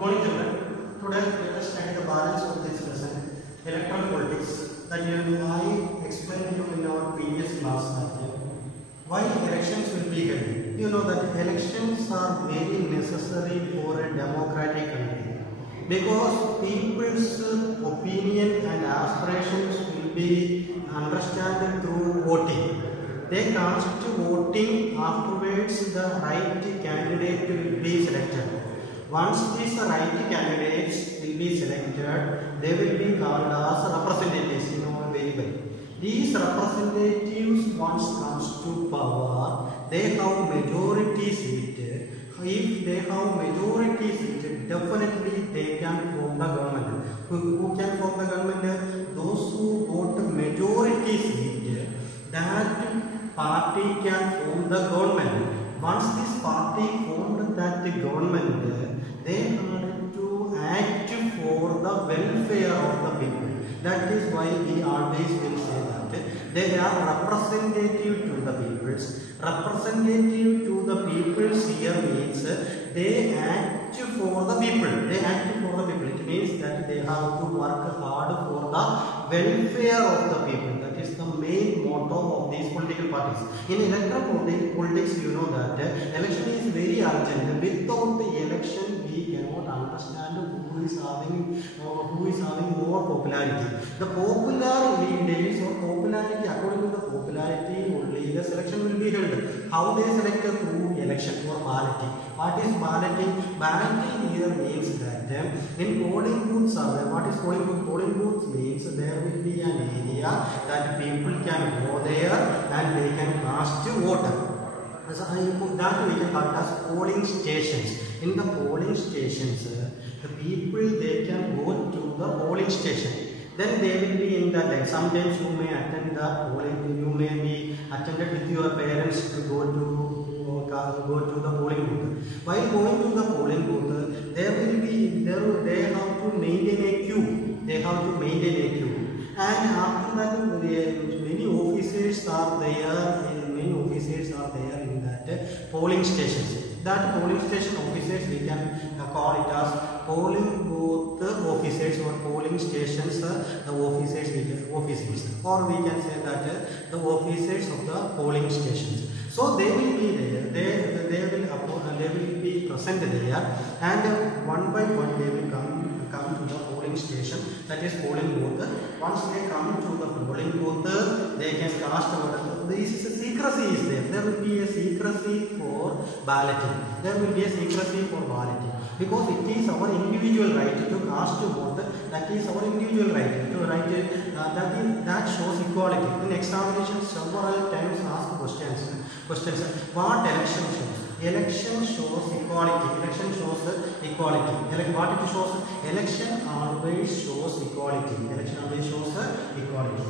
morning, children. Today let us study the balance of this lesson, electoral politics. That I explained to you in our previous class that why elections will be held. You know that elections are very necessary for a democratic country because people's opinion and aspirations will be understood through voting. They cast voting, afterwards the right candidate will be selected. Once these right candidates will be selected, they will be called as representatives, you know very well. These representatives once comes to power, they have majority seat. If they have majority seat, definitely they can form the government. Who can form the government? Those who got majority seat, that party can form the government. Once this party formed that government, they had to act for the welfare of the people. That is why we always will say that they are representative to the peoples. Representative to the peoples here means they act for the people. They act for the people. It means that they have to work hard for the welfare of the people. That is the main motto of these political parties. In electoral politics, you know that election is very urgent. Without the election, we cannot understand who is having more popularity. The popular leaders or popularity, according to the popularity, only the selection will be held. How they select through election or balloting. What is balloting? Balloting here means that in polling booths, what is polling booth? Polling booths means there will be an area that people can go there and they can cast vote. So that we can call it as polling stations. In the polling stations, the people they can go to the polling station. Then they will be in the line. Sometimes you may attend the polling. You may be attended with your parents to go to the polling booth. While going to the polling booth, they have to maintain a queue. They have to maintain a queue. And after that, many officers are there. Many officers are there in that polling stations. That polling station officers we can call it as polling booth officers or polling stations officers, or we can say that the officers of the polling stations. So they will be there. They will be present there, and one by one they will come to the polling station, that is polling booth. Once they come to the polling booth, they can cast vote. This is a secrecy is there. There will be a secrecy for balloting. There will be a secrecy for balloting because it is our individual right to cast vote. That is our individual right to write. That shows equality. In examination, several times ask questions. What election shows? Election shows equality. Election shows equality. What it shows? Election always shows equality. Election always shows equality.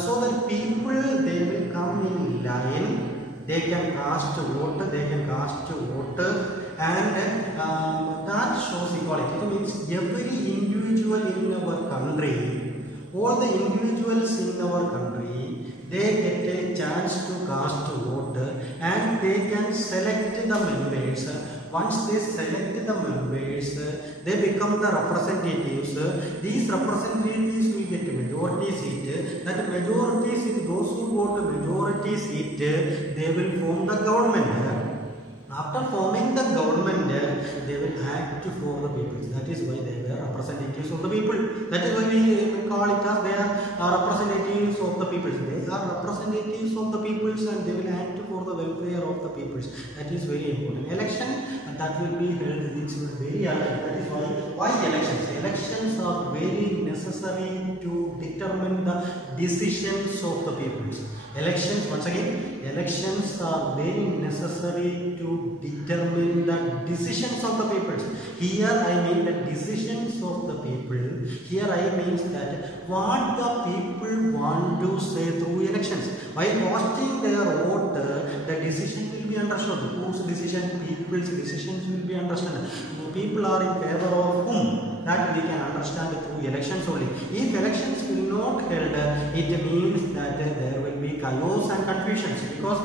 So that people they will come in line. They can cast vote. They can cast vote, and that shows equality. It means every individual in our country, all the individuals in our country, they get a chance to cast vote and they can select the members. Once they select the members, they become the representatives. These representatives will get a majority seat. That majority seat, those who got a majority seat, they will form the government. After forming the government, they will act for the people. That is why they were representatives of the people. That is why we call it as they are representatives of the people. They are representatives of the peoples and they will act for the welfare of the peoples. That is very important. Election that will be held. It's very important. That is why elections. Elections are very necessary to determine the decisions of the peoples. Elections, once again, elections are very necessary to determine the decisions of the people. Here I mean the decisions of the people. Here I mean that what the people want to say through elections. While casting their vote, the decision will be understood. Whose decision? People's decisions will be understood. People are in favor of whom? that we can understand through elections only. If elections will not held, it means that there will be chaos and confusions, because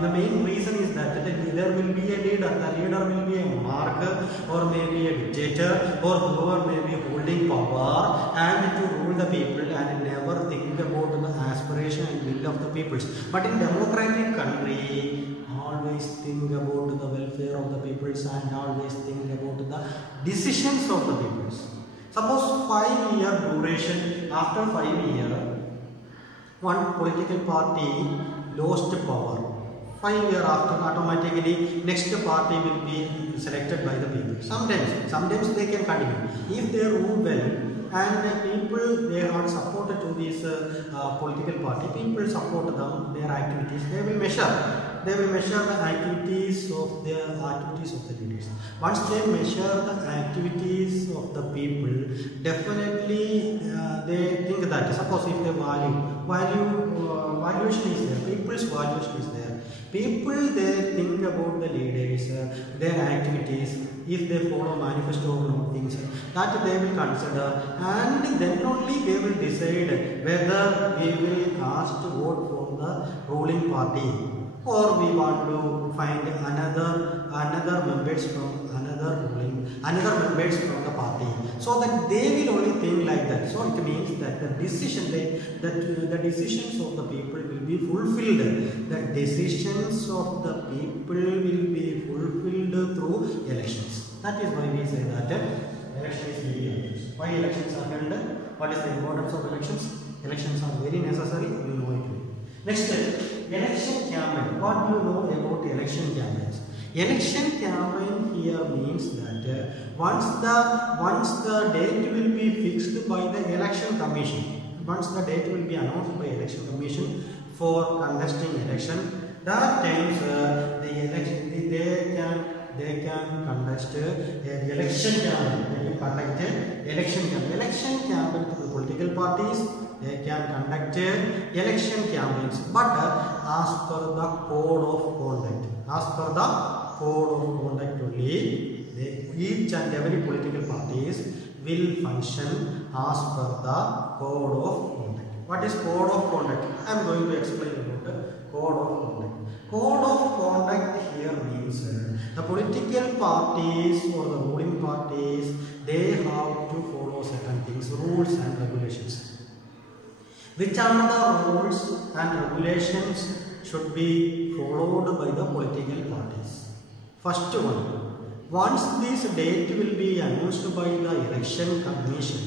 the main reason is that there will be a leader. The leader will be a monarch or maybe a dictator or whoever may be holding power and to rule the people and never think about the aspiration and will of the peoples. But in democratic country, always think about the welfare of the peoples and always think about the decisions of the peoples. Suppose 5-year duration, after 5 years, one political party lost power. 5 years after, automatically next party will be selected by the people. Sometimes they can continue. If they rule well and the people they are supported to this political party, people support them, their activities, they will measure the activities of the leaders. Once they measure the activities of the people, definitely they think that, suppose if the valuation is there, people's valuation is there. People, they think about the leaders, their activities, if they follow manifesto or not, things that they will consider, and then only they will decide whether we will cast vote for the ruling party or we want to find another members from another members from the party, so that they will only think like that. So it means that the decisions of the people will be fulfilled. The decisions of the people will be fulfilled through elections. That is why we say that election is very important. Why elections are held? What is the importance of elections? Elections are very necessary. We know it. Next, election campaign. What do you know about election campaigns? Election campaign here means that once the date will be fixed by the election commission, once the date will be announced by election commission for contesting election, that times they can conduct election campaign. They can conduct election campaign. Election campaign to the political parties. They can conduct election campaigns, but as per the code of conduct. As per the code of conduct only, each and every political parties will function as per the code of conduct. What is code of conduct? I am going to explain about the code of conduct. Code of conduct here means the political parties or the ruling parties, they have to follow certain things, rules and regulations. Which are the rules and regulations should be followed by the political parties? First one, once this date will be announced by the election commission,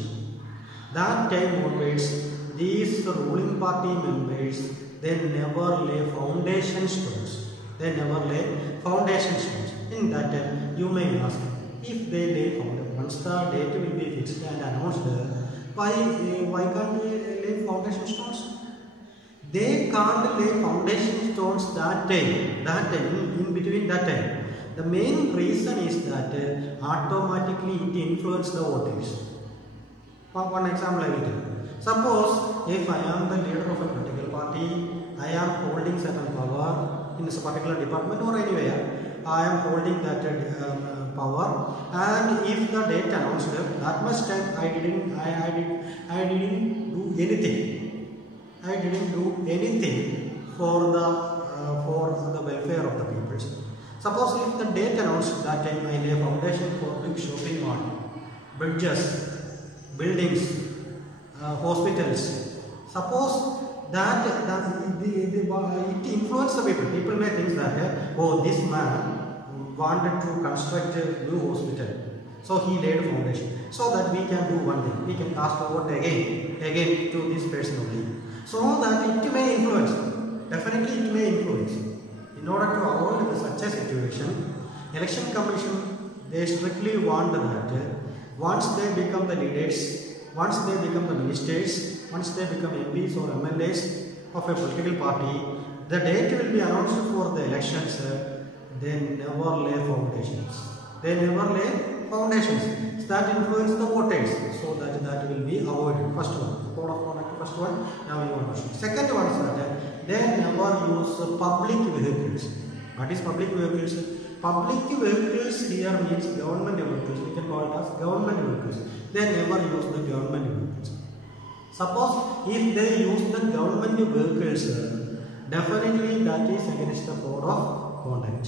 that time onwards, these ruling party members, they never lay foundation stones. They never lay foundation stones. In that time, you may ask, if they lay foundation, once the date will be fixed and announced, why can't they lay foundation stones? They can't lay foundation stones that time, in between that time. The main reason is that automatically it influences the voters. One example I will tell. Suppose if I am the leader of a political party, I am holding certain power in a particular department or anywhere, I am holding that power, and if the date announced, that much time I didn't do anything. I didn't do anything for the welfare of the people. Suppose if the date announced, that time I lay foundation for big shopping mall, bridges, buildings, hospitals. Suppose that it influences the people. People may think that, oh, this man wanted to construct a new hospital, so he laid a foundation. So that we can do one thing, we can cast a vote again to this person only. So that it may influence. Definitely it may influence. In order to avoid such a situation, election commission, they strictly want that once they become the leaders, once they become the ministers, once they become MPs or MLAs of a political party, the date will be announced for the elections. They never lay foundations. They never lay foundations. So that influence the voters. So that will be avoided. First one, code of conduct. First one. Now you understand. Second one is that they never use public vehicles. What is public vehicles? Public vehicles here means government vehicles. We can call called as government vehicles. They never use the government vehicles. Suppose if they use the government vehicles, definitely that is against the code of conduct.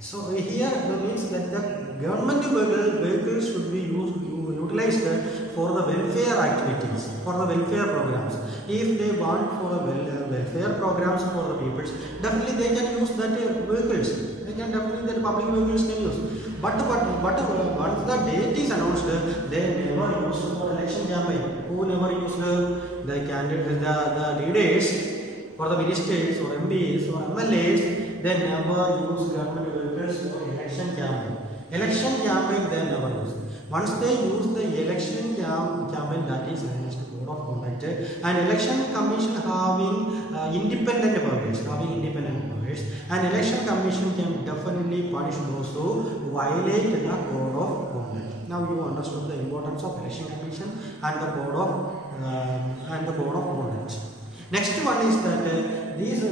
So here that means that the government vehicles should be utilized for the welfare activities, for the welfare programs. If they want for the welfare programs for the people, definitely they can use that vehicles. They can definitely the public vehicles can use. But once the date is announced, they never use for election campaign. Who never use the candidates, the leaders, for the ministers or MPs or MLAs, they never use government vehicles for election campaign. Election campaign they never use. Once they use the election campaign, that is against the code of conduct. And election commission having independent powers, and election commission can definitely punish those who violate the code of conduct. Now you understood the importance of election commission and the code of conduct. Next one is that these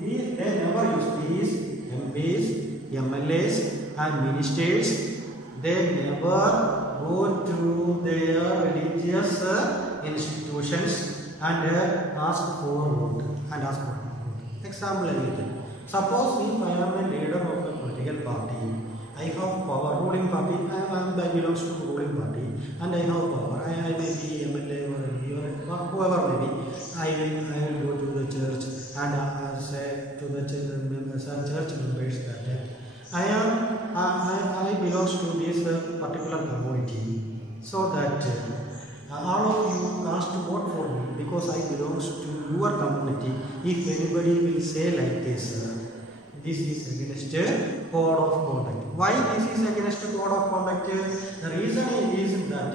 they never use these MPs, MLAs and ministers. They never go to their religious institutions and ask for vote Example again. Suppose if I am a leader of a political party, I have power, ruling party, I belongs to the ruling party, and I have power. I may be MLA or whoever may be. I will go to the church and say to the church members that I belongs to this particular community, so that all of you cast vote for me because I belongs to your community. If anybody will say like this, this is against code of conduct. Why this is against code of conduct? The reason is that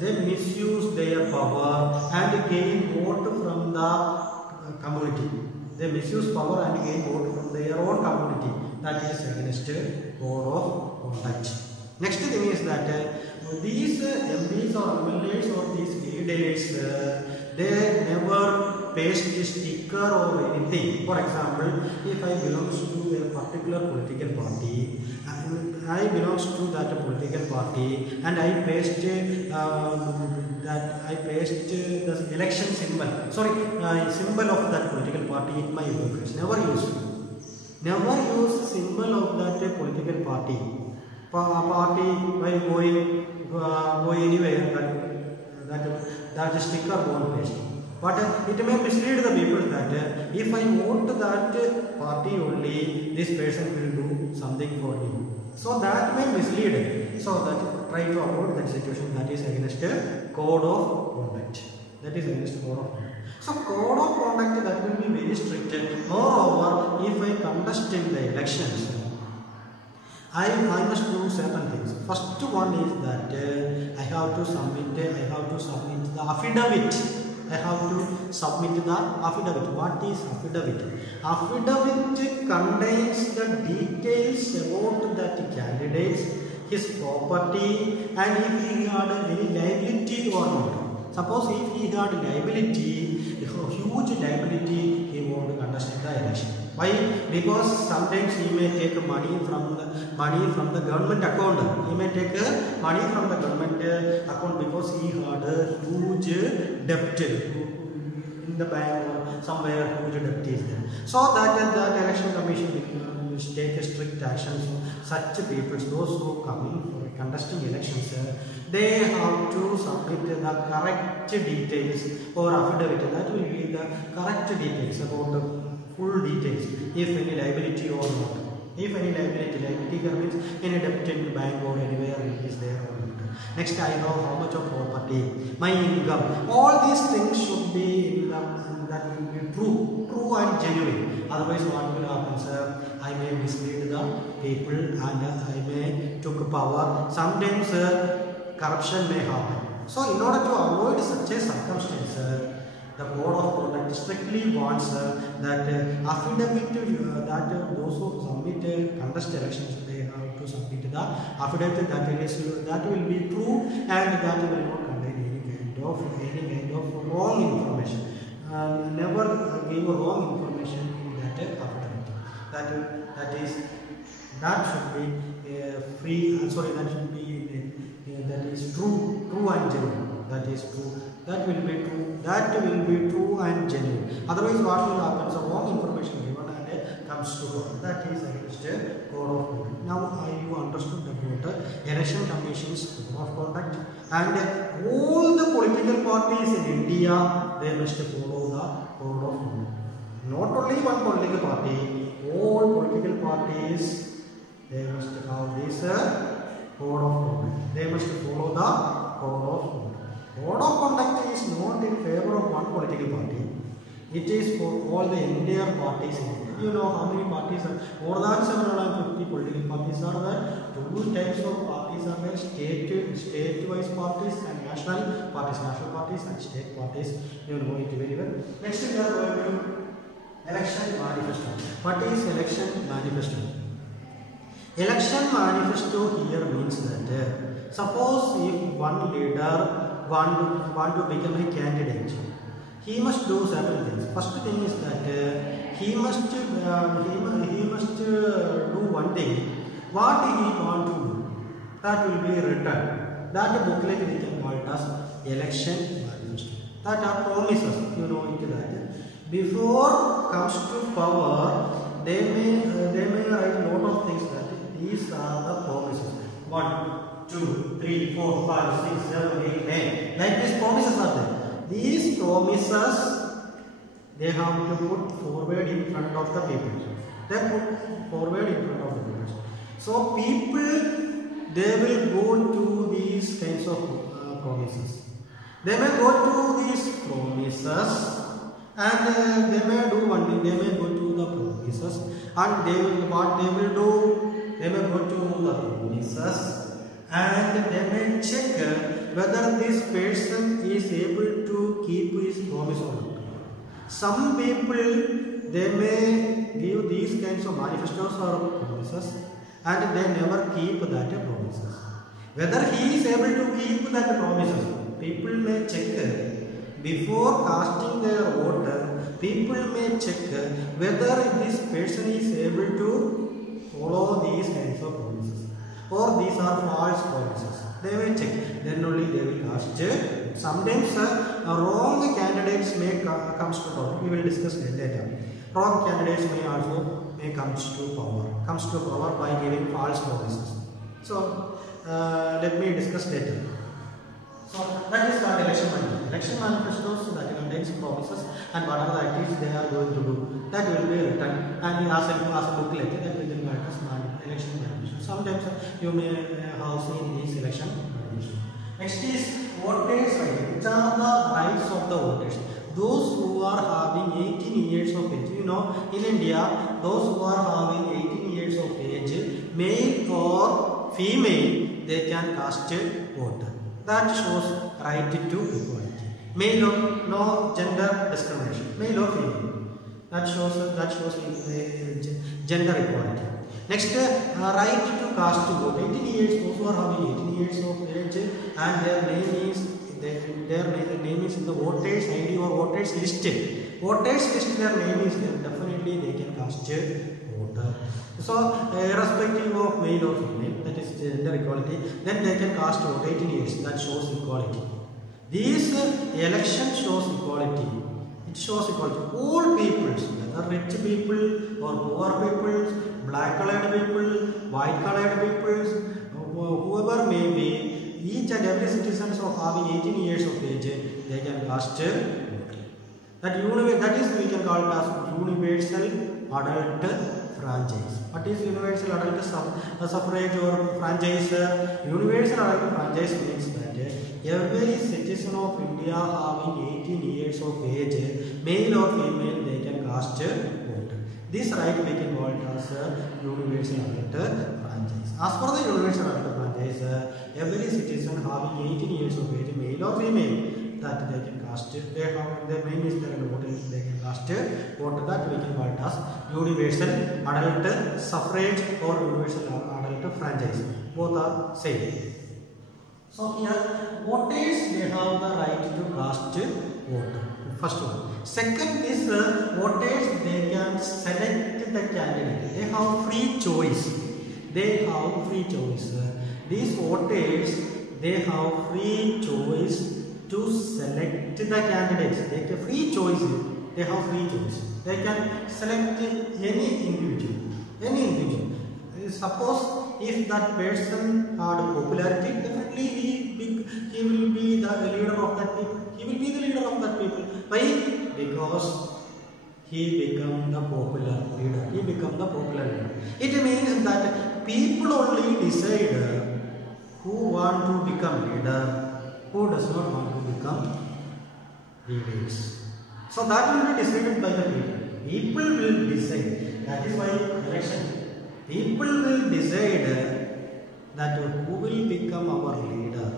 they misuse their power and gain vote from the community. They misuse power and gain vote from their own community. That is against code of conduct. Next thing is that these MPs or MLAs or these leaders, they never paste a sticker or anything. For example, if I belongs to a particular political party, I belongs to that political party, and I paste the election symbol. Symbol of that political party in my vehicles. Never use symbol of that political party. While going anywhere, that sticker won't paste. But it may mislead the people that if I vote that party only, this person will do something for me. So that may mislead. So that try to avoid that situation. That is against code of conduct. That is against code of conduct. So code of conduct that will be very strict. Moreover, if I contest in the elections, I must do certain things. First one is that I have to submit the affidavit. What is affidavit? Affidavit contains the details about that candidate, his property, and if he had any liability or not. Suppose if he had liability, a huge liability, he won't contest the election. Why? Because sometimes he may take money from the government account. He may take money from the government account because he had a huge debt in the bank or somewhere. Huge debt is there. So that election commission will take strict actions. Such people, those who come in for contesting elections, they have to submit the correct details or affidavit. That will be the correct details about the full details, if any liability or not. If any liability means any debt in the bank or anywhere is there or not. Next, I know how much of property, my income. All these things should be that will be true and genuine. Otherwise, what will happen, sir? I may mislead the people and I may took power. Sometimes corruption may happen. So, in order to avoid such a circumstance, the code of conduct strictly wants that affidavit that those who submit contest elections, they have to submit the affidavit that will be true and that will not contain any kind of wrong information. Never give wrong information in that affidavit. That should be free. That should be that is true and genuine. That is true. That will be true. That will be true and genuine. Otherwise, what will happen? So wrong information given and comes to court. That is against code of conduct. Now you understood about election commission's code of conduct, and all the political parties in India, they must follow the code of conduct. Not only one political party, all political parties, they must have this code of conduct. They must follow the code of conduct. Code of conduct is not in favor of one political party. It is for all the Indian parties in India. You know how many parties are? More than 750 political parties are there. Two types of parties are there: state-wise parties and national parties. National parties and state parties. You know it very well. Next we are going to election manifesto. What is election manifesto? Election manifesto here means that suppose if one leader want to become a candidate, he must do certain things. First thing is that he must do one thing. What he want to do, that will be written. That booklet we can call it as election manifesto. That are promises. You know it that before comes to power, they may write a lot of things that these are the promises. 1, 2, 3, 4, 5, 6, 7, 8, 9. Like these promises are there. These promises they have to put forward in front of the people. They put forward in front of the people. So people, they will go to these kinds of promises. They may go to these promises and they may do one thing. They may go to the promises and they will what they will do. They may go to the promises and they may check whether this person is able to keep his promise or not. Some people, they may give these kinds of manifestos or promises and they never keep that promises. Whether he is able to keep that promises, people may check before casting their vote. People may check whether this person is able to follow these kinds of promises or these are false promises. They may check, then only they will cast. Sometimes wrong candidates may comes to power. We will discuss later. Wrong candidates may also comes to power by giving false promises. So let me discuss later. So that is called election manifesto. Election manifestos that contains promises and what are the activities they are going to do. That will be written and as a booklet that we can write as election manifesto. Sometimes you may have seen these election manifesto. Next is voters' rights. Which are the rights of the voters? Those who are having 18 years of age. You know, in India, those who are having 18 years of age, male or female, they can cast a vote. That shows right to equality. Male or no gender discrimination. Male or female. That shows gender equality. Next, right to cast a vote. 18 years. Those who are having 18 years of age and their name is in the voters ID or voters list. Voters list, their name is there. Definitely they can cast a vote. So, irrespective of male or female, that is gender equality, then they can cast vote. 18 years, that shows equality. This election shows equality. It shows equality. All peoples, whether rich people or poor peoples, black colored people, white colored peoples, whoever may be, each and every citizen of having 18 years of age, they can cast a vote. That is we can call it as universal adult franchise. What is universal adult suffrage or franchise? Universal adult franchise means that every citizen of India having 18 years of age, male or female, they can cast a vote. This right we can call it as universal adult franchise. As per the universal adult franchise, every citizen having 18 years of age, male or female, that they can cast it. They have their name is there and vote is they can cast it. Vote that we can call it as universal adult suffrage or universal adult franchise. Both are same. So here voters they have the right to cast vote. First one. Second is voters they can select the candidate. They have free choice. These voters they have free choice to select the candidates. They have free choice. They have free choice. They can select any individual. Suppose if that person had popularity, definitely he will be the leader of that people. He will be the leader of that people. Why? Because he become the popular leader. He become the popular leader. It means that people only decide who want to become leader, who does not want to become leaders. So that will be decided by the people. People will decide. That is why election. People will decide that who will become our leader.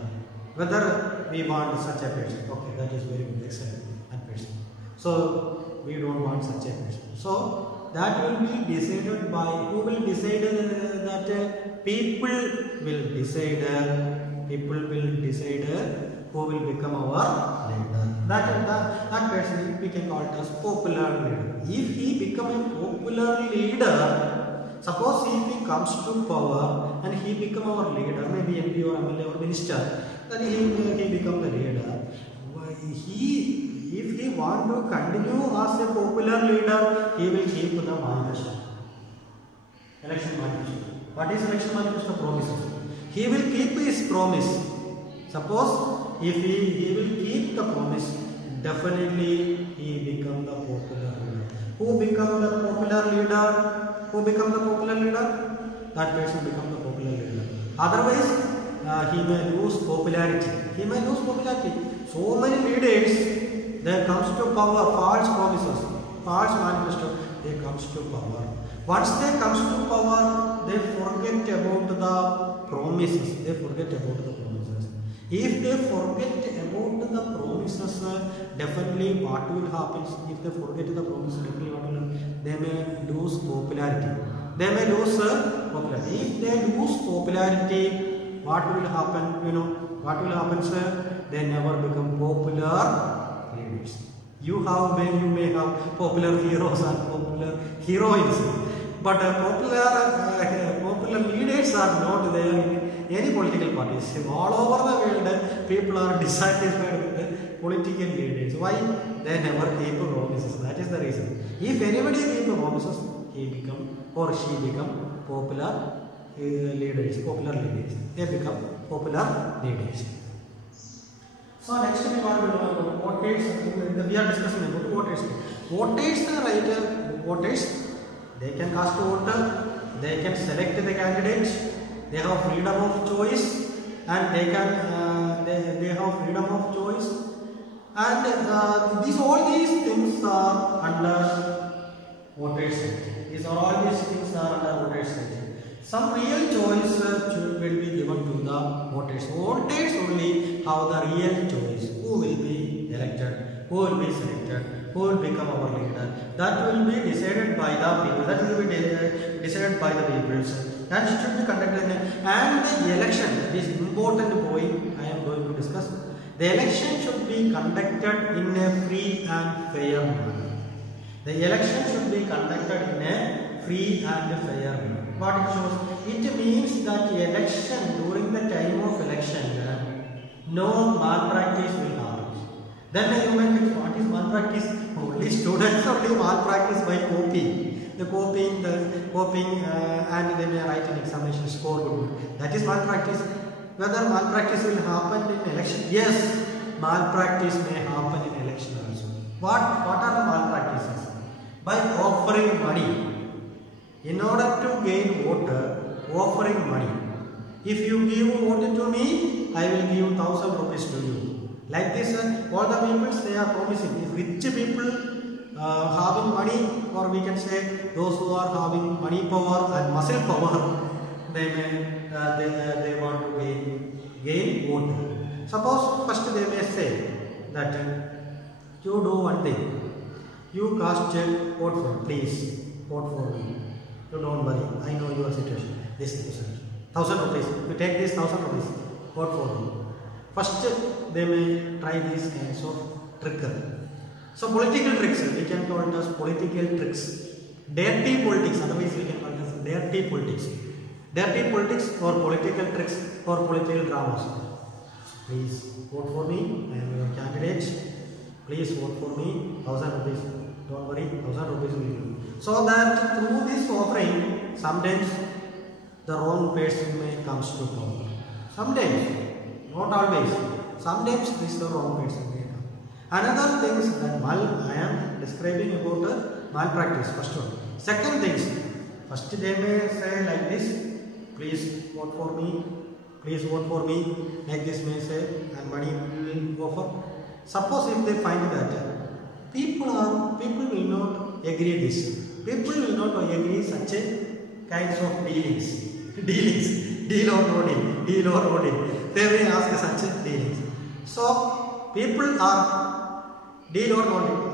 Whether we want such a person. Okay, that is very good. Excellent. That person. So we don't want such a person. So that will be decided by who will decide that people will decide. People will decide who will become our leader. That person we can call it as popular leader. If he become a popular leader, suppose if he comes to power and he become our leader, maybe MP or MLA or minister, then he become the leader. If he want to continue as a popular leader, he will keep the manifesto. Election manifesto. What is election manifesto? Promises. He will keep his promise. Suppose if he will keep the promise, definitely he become the popular leader. Who become the popular leader? Who become the popular leader? That person become the popular leader. Otherwise, he may lose popularity. He may lose popularity. So many leaders, they comes to power, false promises, false manifesto, they comes to power. Once they comes to power, they forget about the promises. They forget about the promises. If they forget about the promises, definitely what will happen? If they forget the promises, definitely what will happen? They may lose popularity. They may lose popularity. If they lose popularity, what will happen? You know, what will happen, sir? They never become popular leaders. You may have popular heroes and popular heroines, but popular leaders are not there in any political parties. All over the world, people are dissatisfied with the political leaders. Why? They never keep promises. That is the reason. If anybody keeps promises, he become or she become popular leaders. They become popular leaders. So next we want to know about voters. We are discussing about voters. Voters are right. Voters, they can cast a vote. They can select the candidates. They have freedom of choice, and they have freedom of choice. And all these things are under voters' right. All these things are under voters' right. Some real choice will be given to the voters. Voters only have the real choice. Who will be elected? Who will be selected? Who will become our leader? That will be decided by the people. That will be decided by the people. That should be conducted. And the election, this important point I am going to discuss. The election should be conducted in a free and fair manner. The election should be conducted in a free and fair manner. What it shows? It means that the election, during the time of election, no malpractice will happen. Then you may think, what is malpractice? Only students only malpractice by copying. The copying, and they may write an examination score good. That is malpractice. Whether malpractice will happen in election? Yes, malpractice may happen in election also. What are the malpractices? By offering money. In order to gain voter, offering money. If you give vote to me, I will give 1,000 rupees to you. Like this, all the people they are promising. If rich people having money, or we can say those who are having money power and muscle power, they want to gain vote. Suppose first they may say that you do one thing. You cast a vote for, please vote for me. You don't worry, I know your situation. This is 1,000 rupees. You take this 1,000 rupees, vote for me. First, they may try these kinds of tricks. So, political tricks, we can call it as political tricks. Dirty politics, otherwise we can call it as dirty politics. Dirty politics or political tricks or political dramas. Please vote for me. I am your candidate. Please vote for me. 1,000 rupees. Don't worry, 1,000 rupees will give. So that through this offering, sometimes the wrong person may comes to power. Sometimes, not always. Sometimes this is the wrong person may come. Another thing is that I am describing about malpractice. First one. Second things. First they may say like this. Please vote for me. Please vote for me. Like this may say, and money will offer. Suppose if they find that people will not agree this. People will not agree such a kinds of dealings. Deal or no deal. They may ask such a dealings. So people are deal or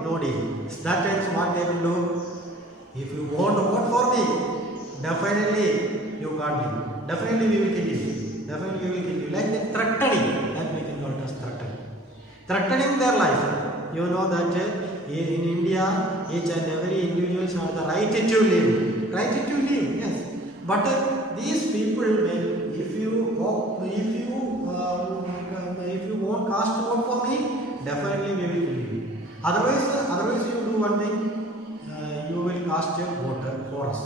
no deal. That times what they will do? If you want to vote for me, definitely you can't do. Definitely we will kill you. Definitely we will kill you. Like the threatening. That we can call it as threatening. Threatening their life. You know that in India, each and every individual has the right to live. Right to live, yes. But these people, if you won't cast vote for me, definitely we will kill you. Otherwise you do one thing, you will cast a vote for us.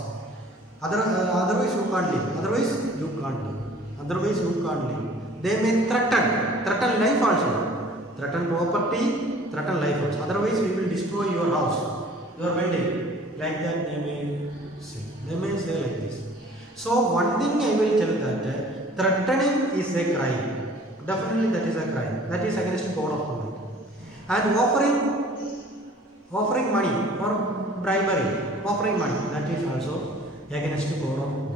Otherwise you can't live. Otherwise you can't live. They may threaten life also. Threaten property, threaten life also. Otherwise we will destroy your house, your building. Like that they may say. They may say like this. So one thing I will tell that threatening is a crime. Definitely that is a crime. That is against code of conduct. And offering money or bribery, offering money, that is also against code of conduct.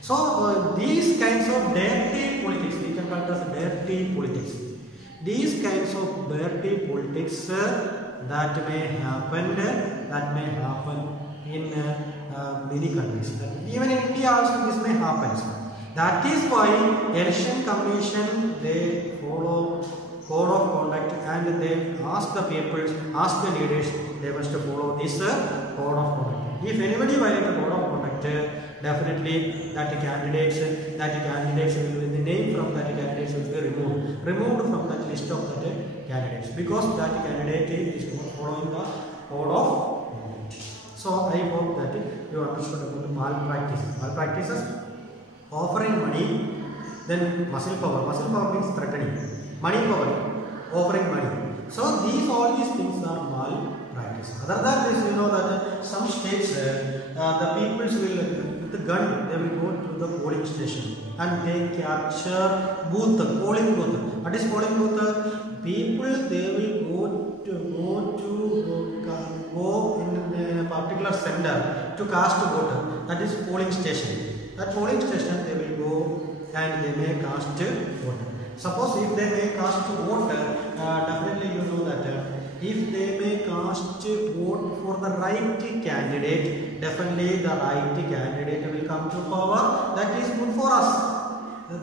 So these kinds of dirty politics, we can call it as dirty politics. These kinds of dirty politics that may happen in many countries. Even in India also this may happen. That is why election commission they follow code of conduct and they ask the people, ask the leaders, they must follow this code of conduct. If anybody violates the code of conduct, definitely that candidates will, the name from that candidates will be removed from that list of that candidates, because that candidate is not following the code of conduct. So I hope that you understood about the malpractices, offering money, then muscle power. Muscle power means threatening. Money power, offering money. So all these things are malpractice. Other than this, you know that some states the peoples will with the gun they will go to the polling station and they capture polling booth. What is polling booth? People they will go in a particular center to cast a vote. That is polling station. That polling station they will go and they may cast a vote. Suppose if they may cast a vote, definitely you know that if they may cast a vote for the right candidate, definitely the right candidate will come to power. That is good for us.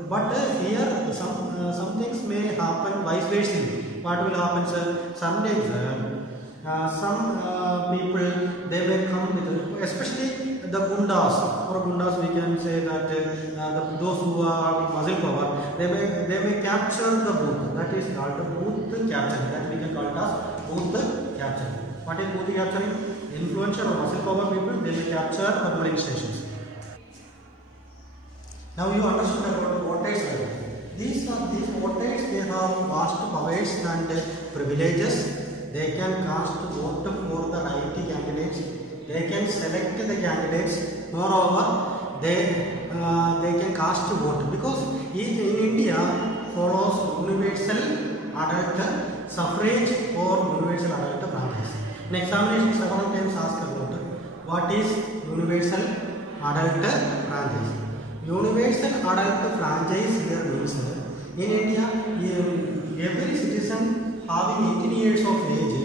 But here some things may happen vice versa. What will happen, sir? Sometimes some people they may come with, especially the gundas we can say that those who are muscle power, they may capture the booth. That is called the booth capturing. That we can call it as booth capturing. What is booth capturing? Influential or muscle power people, they may capture the polling stations. Now you understand about the voters. These voters, they have vast powers and privileges. They can cast vote for the right candidates. They can select the candidates. Moreover, they can cast vote, because in India follows universal adult suffrage or universal adult franchise. In examination, several times asked about what is universal adult franchise. Universal adult franchise here means in India every citizen having 18 years of age,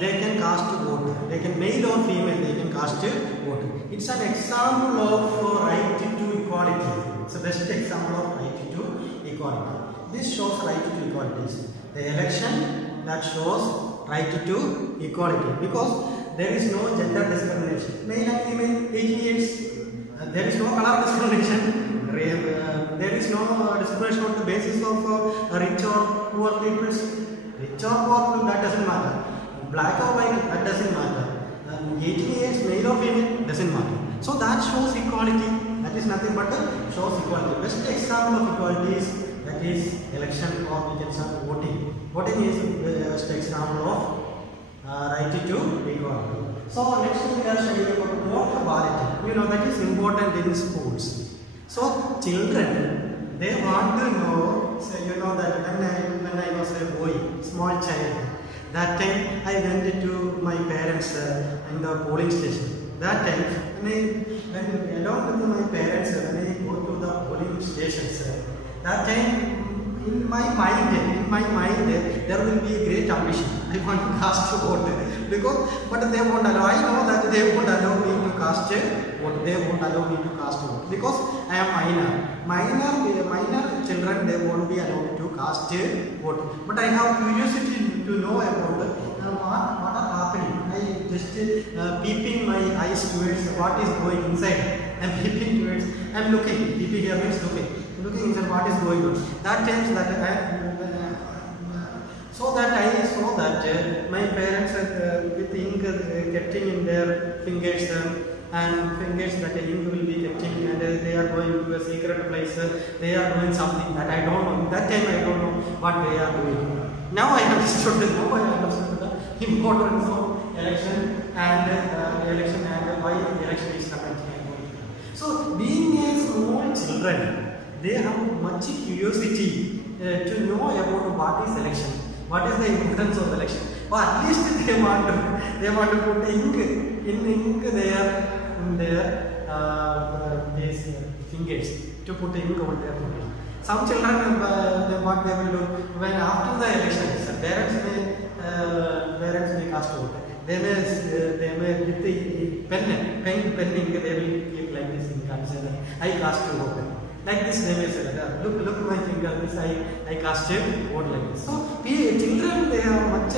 they can cast a vote. They can, male or female, they can cast a vote. It's an example of right to equality. It's the best example of right to equality. This shows right to equality. The election that shows right to equality, because there is no gender discrimination. Male and female, 18 years. There is no color discrimination. There is no discrimination on the basis of rich or poor people. Rich or poor people, that doesn't matter. Black or white, that doesn't matter. 18 years, male or female, doesn't matter. So that shows equality. That is nothing but shows equality. Best example of equality is, that is election, or we can say voting. Voting is the best example of right to equality. So next we are studying about vote balloting. You know, that is important in schools. So children, they want to know. So you know that when I was a boy, small child, that time I went to my parents in the polling station. That time when along with my parents, when I go to the polling stations, that time in my mind there will be a great ambition. I want to cast a vote but they won't allow. I know that they won't allow me to cast a vote. They won't allow me to cast a vote because I am minor children. They won't be allowed to cast a vote. But I have curiosity to know about what are happening. I just peeping my eyes towards what is going inside. I am peeping towards. I am looking. Peeping here means looking inside what is going on. That times that so that I saw that my parents with ink getting in their fingers and fingers that the ink will be getting, and they are going to a secret place. They are doing something that I don't know. That time I don't know what they are doing. Now I understood the importance of election and why election is happening. So being a small children, they have much curiosity to know about what is election. What is the importance of election? Or at least they want to put ink in their these fingers, to put ink on their fingers. Some children, what they will do when after the elections, parents may cast vote. They may with the pen ink, they will keep like this ink and say that I cast a vote. Like this, they may say that look my finger, this I cast a vote like this. So children, they have much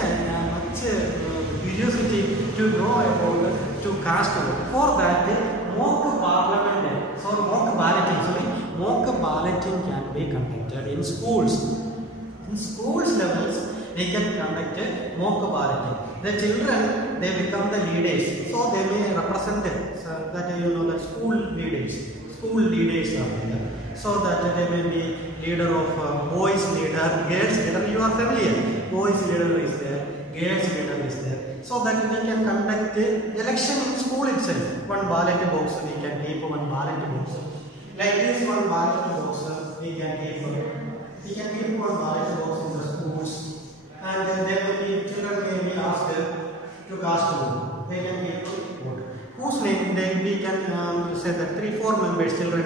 curiosity to know about to cast a vote. For that, mock balloting can be conducted in schools. In schools levels, they can conduct mock balloting. The children, they become the leaders, so they may represent that you know that school leaders are there. So that they may be leader of boys leader, girls leader. You are familiar. Boys leader is there, girls leader is there. So that we can conduct election in school itself. One ballot box, we can keep one ballot box. Like this, one ballot box we can keep. We can keep one ballot box in the schools, and there will be children may be asked to cast a vote. They can keep vote. Whose name? We can say that 3-4 members, children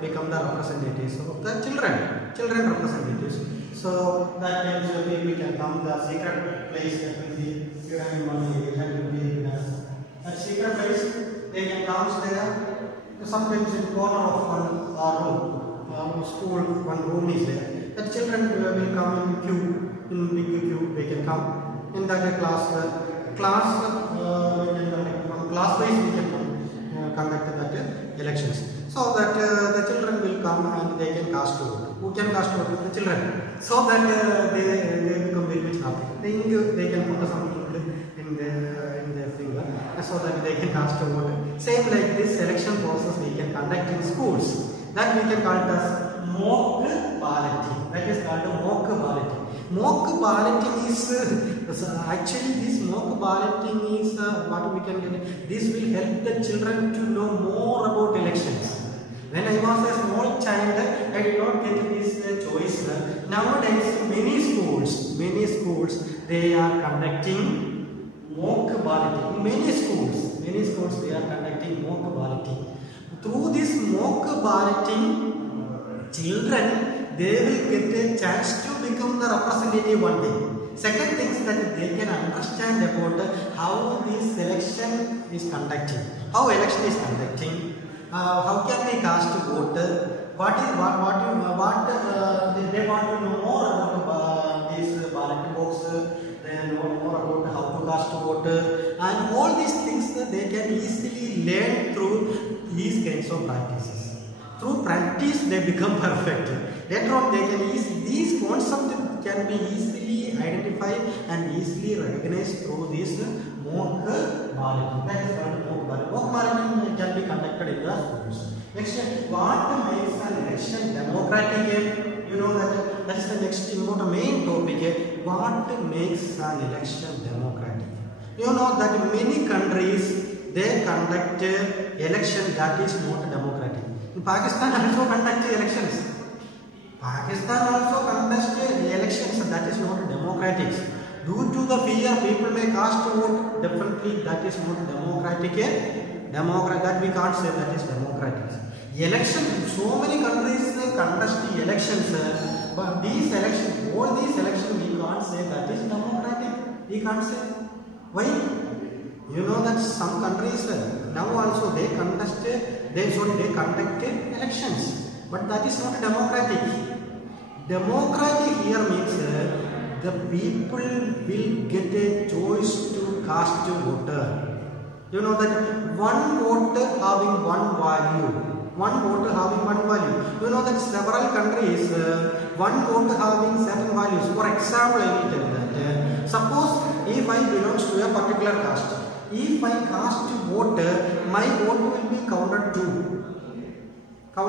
become the representatives of the children representatives. So that means we can come the secret place that will be that secret place. They can come there. Sometimes in corner of one room, school, one room is there. The children will come in queue, in big queue. They can come in that class wise we can conduct that elections. So that the children will come and they can cast a vote. Who can cast a vote? The children. So that they become very much happy. They can put something in their finger, so that they can cast a vote. Same like this election process we can conduct in schools. That we can call it as mock balloting. That is called mock balloting. Mock balloting is actually this mock balloting is what we can get. This will help the children to know more about elections. When I was a small child, I did not get this choice. Nowadays, many schools, they are conducting mock balloting. Many schools, they are conducting mock balloting. Through this mock balloting, children, they will get a chance to become the representative one day. Second thing is that they can understand about how this election is conducting, how election is conducting, how can we cast a vote, they want to know more about this ballot box, they know more about how to cast a vote, and all these things that they can easily learn through these kinds of practices. through practice they become perfect. Later on they can these concepts can be easily identified and easily recognized through this mock balloting. That is called mock balloting. Mock balloting can be conducted in the schools. Next, what makes an election democratic? You know that is the next important main topic. What makes an election democratic? You know that many countries they conduct election that is not democratic. In Pakistan also conduct elections. Pakistan also conducts elections that is not democratic. Due to the fear people may cast vote, definitely that is not democratic. That we can't say that is democratic. Election, so many countries conduct elections, but these elections, all these elections we can't say that is democratic. We can't say. Why? You know that some countries now also they conduct elections, but that is not democratic. Democratic here means the people will get a choice to cast a voter. You know that one vote having one value. One vote having one value. You know that several countries, one vote having certain values. For example, I will tell that. Suppose if I belongs to a particular caste, if I cast a vote, my vote will be counted 2. Or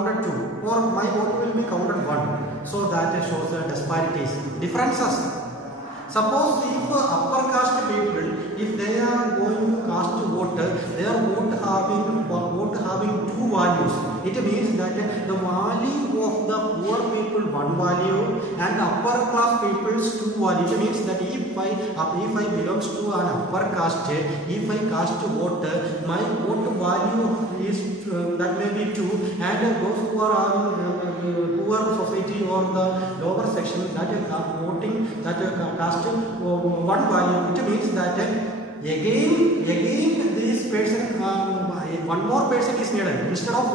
my vote will be counted 1. So that shows the disparities, differences. Suppose if upper caste people, if they are going to cast a vote, they are vote having 2 values. It means that the value of the poor people 1 value and upper class people's 2 value. It means that if I belongs to an upper caste, if I cast a vote, my vote value is that may be 2, and those who are having poor society or the lower section that are voting that cast 1 value. It means that again this person one more person is needed instead of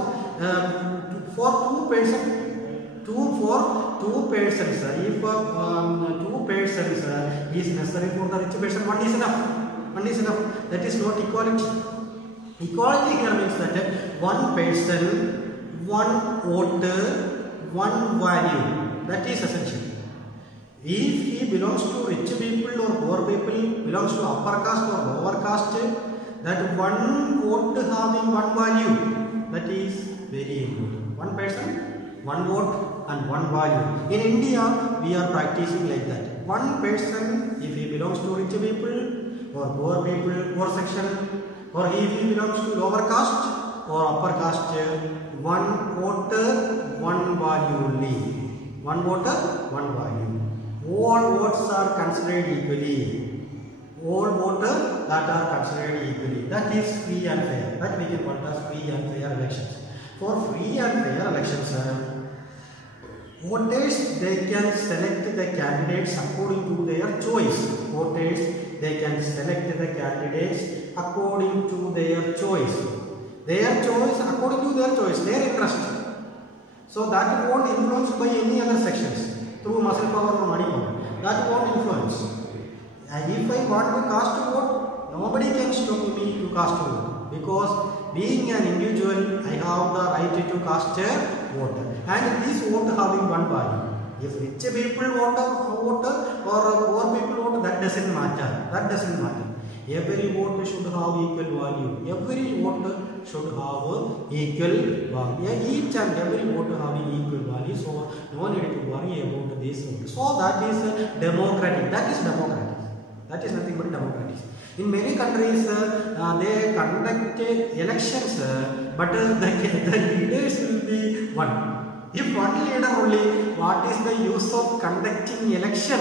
for 2 persons. If 2 persons is necessary for the rich person, 1 is enough. That is not equality. Equality here means that 1 person, 1 vote, 1 value. That is essential. If he belongs to rich people or poor people, belongs to upper caste or lower caste, that 1 vote having 1 value, that is very important. 1 person, 1 vote and 1 value. In India, we are practicing like that. 1 person, if he belongs to rich people or poor people, poor section, or if he belongs to lower caste or upper caste, 1 voter, 1 value only. 1 voter, 1 value. All votes are considered equally. All voters that are considered equally. That is free and fair. That we can call as free and fair elections. For free and fair elections, voters they can select the candidates according to their choice. Voters they can select the candidates according to their choice. Their choice according to their choice, their interest. So that won't influence by any other sections. Through muscle power or money power. That won't influence. And if I want to cast a vote, nobody can stop me to cast a vote. Because being an individual, I have the right to cast a vote. And this vote having 1 value. If rich people vote or poor people vote, that doesn't matter. That doesn't matter. Every vote should have equal value. Every vote should have equal value. Each and every vote having equal value. So no need to worry about this vote. So that is democratic. That is democratic. That is nothing but democratic. In many countries, they conduct elections, but the leaders will be 1. If 1 leader only, what is the use of conducting election?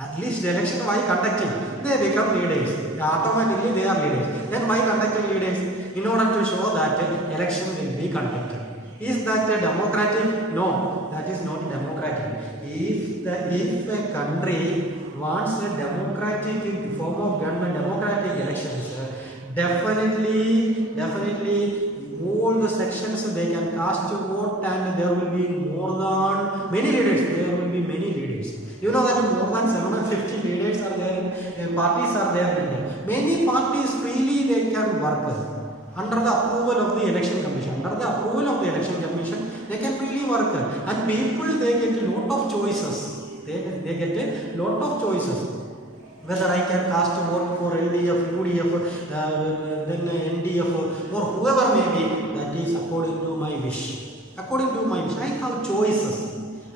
At least election, why conducting? They become leaders. Automatically they are leaders. Then why conducting leaders? In order to show that election will be conducted. Is that democratic? No, that is not democratic. If a country wants a democratic form of government, democratic elections, definitely all the sections they can cast a vote and there will be more than many leaders. There will be many leaders. You know that more than 750 leaders are there, parties are there. Many parties freely they can work. under the approval of the election commission. Under the approval of the election commission, they can freely work. And people, they get a lot of choices. They get a lot of choices. Whether I can cast a vote for LDF, UDF, then NDF, or whoever may be, that is according to my wish. According to my wish, I have choices.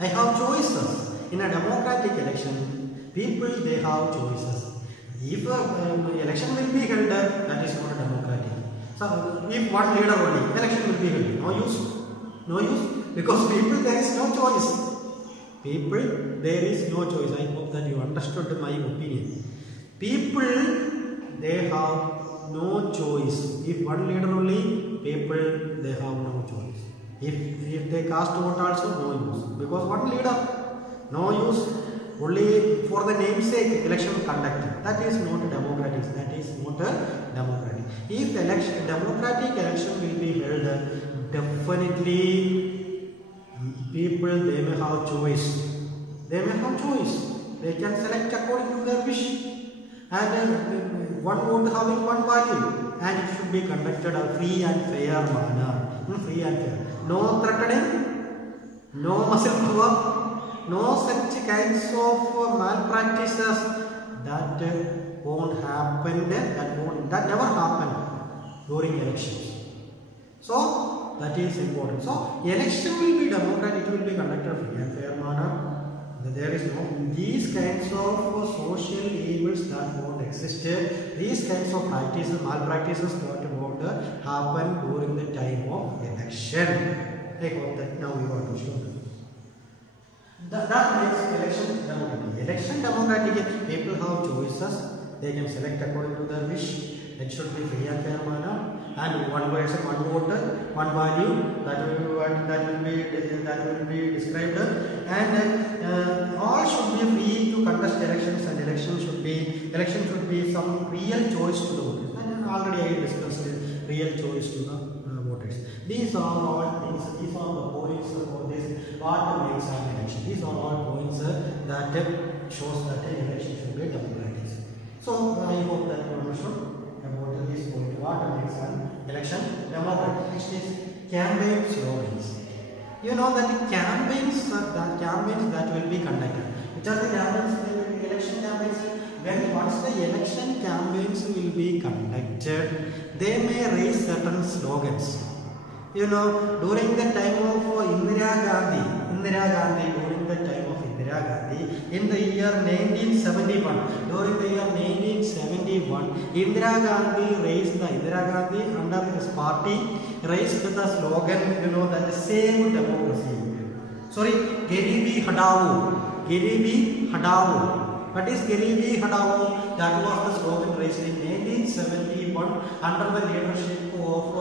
I have choices. In a democratic election, people, they have choices. If election will be held, that is not democratic. So, if one leader only, election will be held. No use. No use. Because people, there is no choice. People, there is no choice. I hope that you understood my opinion. People, they have no choice. If one leader only, people, they have no choice. If they cast vote also, no use. Because one leader, no use. Only for the namesake election conducted. That is not democratic. That is not democratic. If democratic election will be held, definitely people, they may have choice. They may have choice. They can select according to their wish. And one vote having one value. And it should be conducted a free and fair manner. Free and fair. No threatening. No muscle power. No such kinds of malpractices that won't happen. That never happened during elections. So that is important. So election will be democratic. It will be conducted free and fair manner. There is no these kinds of social evils that won't exist. These kinds of practices, malpractices that won't happen during the time of election. I hope that now you understood. That makes election democratic. Election democratic, people have choices. They can select according to their wish. It should be free and fair manner. And one person, one voter, one value that will be described. And all should be free to contest elections. And election should be some real choice to the voters. And already I discussed real choice to the voters. These are all things. These are the points for this. What makes an election? These are all points that shows that an election should be democratic. So I hope that you understood about this point. What makes an election democratic? Next is campaign slogans. You know that the campaigns that will be conducted. Which are the campaigns? The election campaigns. Once the election campaigns will be conducted, they may raise certain slogans. You know, during the time of Indira Gandhi, during the time of Indira Gandhi, in the year 1971, during the year 1971, Indira Gandhi under his party raised the slogan, you know, that save democracy. Sorry, Garibi Hadao. Garibi Hadao. What is Garibi Hadao? That was the slogan raised in 1971 under the leadership of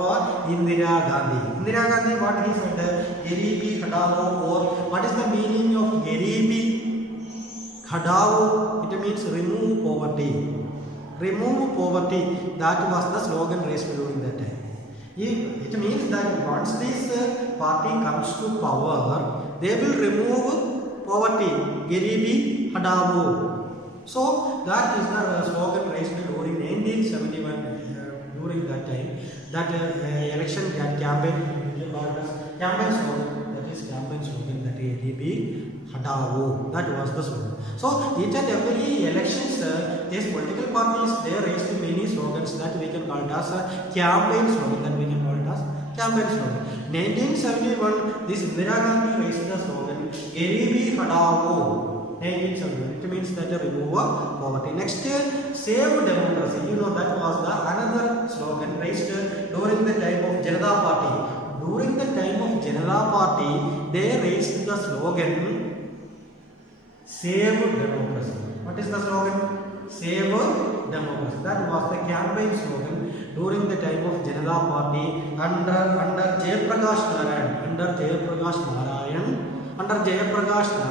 Indira Gandhi. Indira Gandhi, what he said, Garibi Hadao, or what is the meaning of Garibi Hadao? It means remove poverty. Remove poverty. That was the slogan raised during that time. It means that once this party comes to power, they will remove poverty. Garibi Hadao. So that is the slogan raised during 1971. During that time, that election campaign slogan. That is campaign slogan. That is Garibi Hadao. That was the slogan. So each and every elections, these political parties, they raised many slogans that we can call it as a campaign slogan. 1971, this Indira Gandhi raised the slogan Garibi Hadao. 1971. It means that remove poverty. Next, save democracy. You know, that was the another slogan raised during the time of Janata Party. During the time of Janata Party, they raised the slogan save democracy. What is the slogan? Save democracy. That was the campaign slogan during the time of Janata Party under Jayaprakash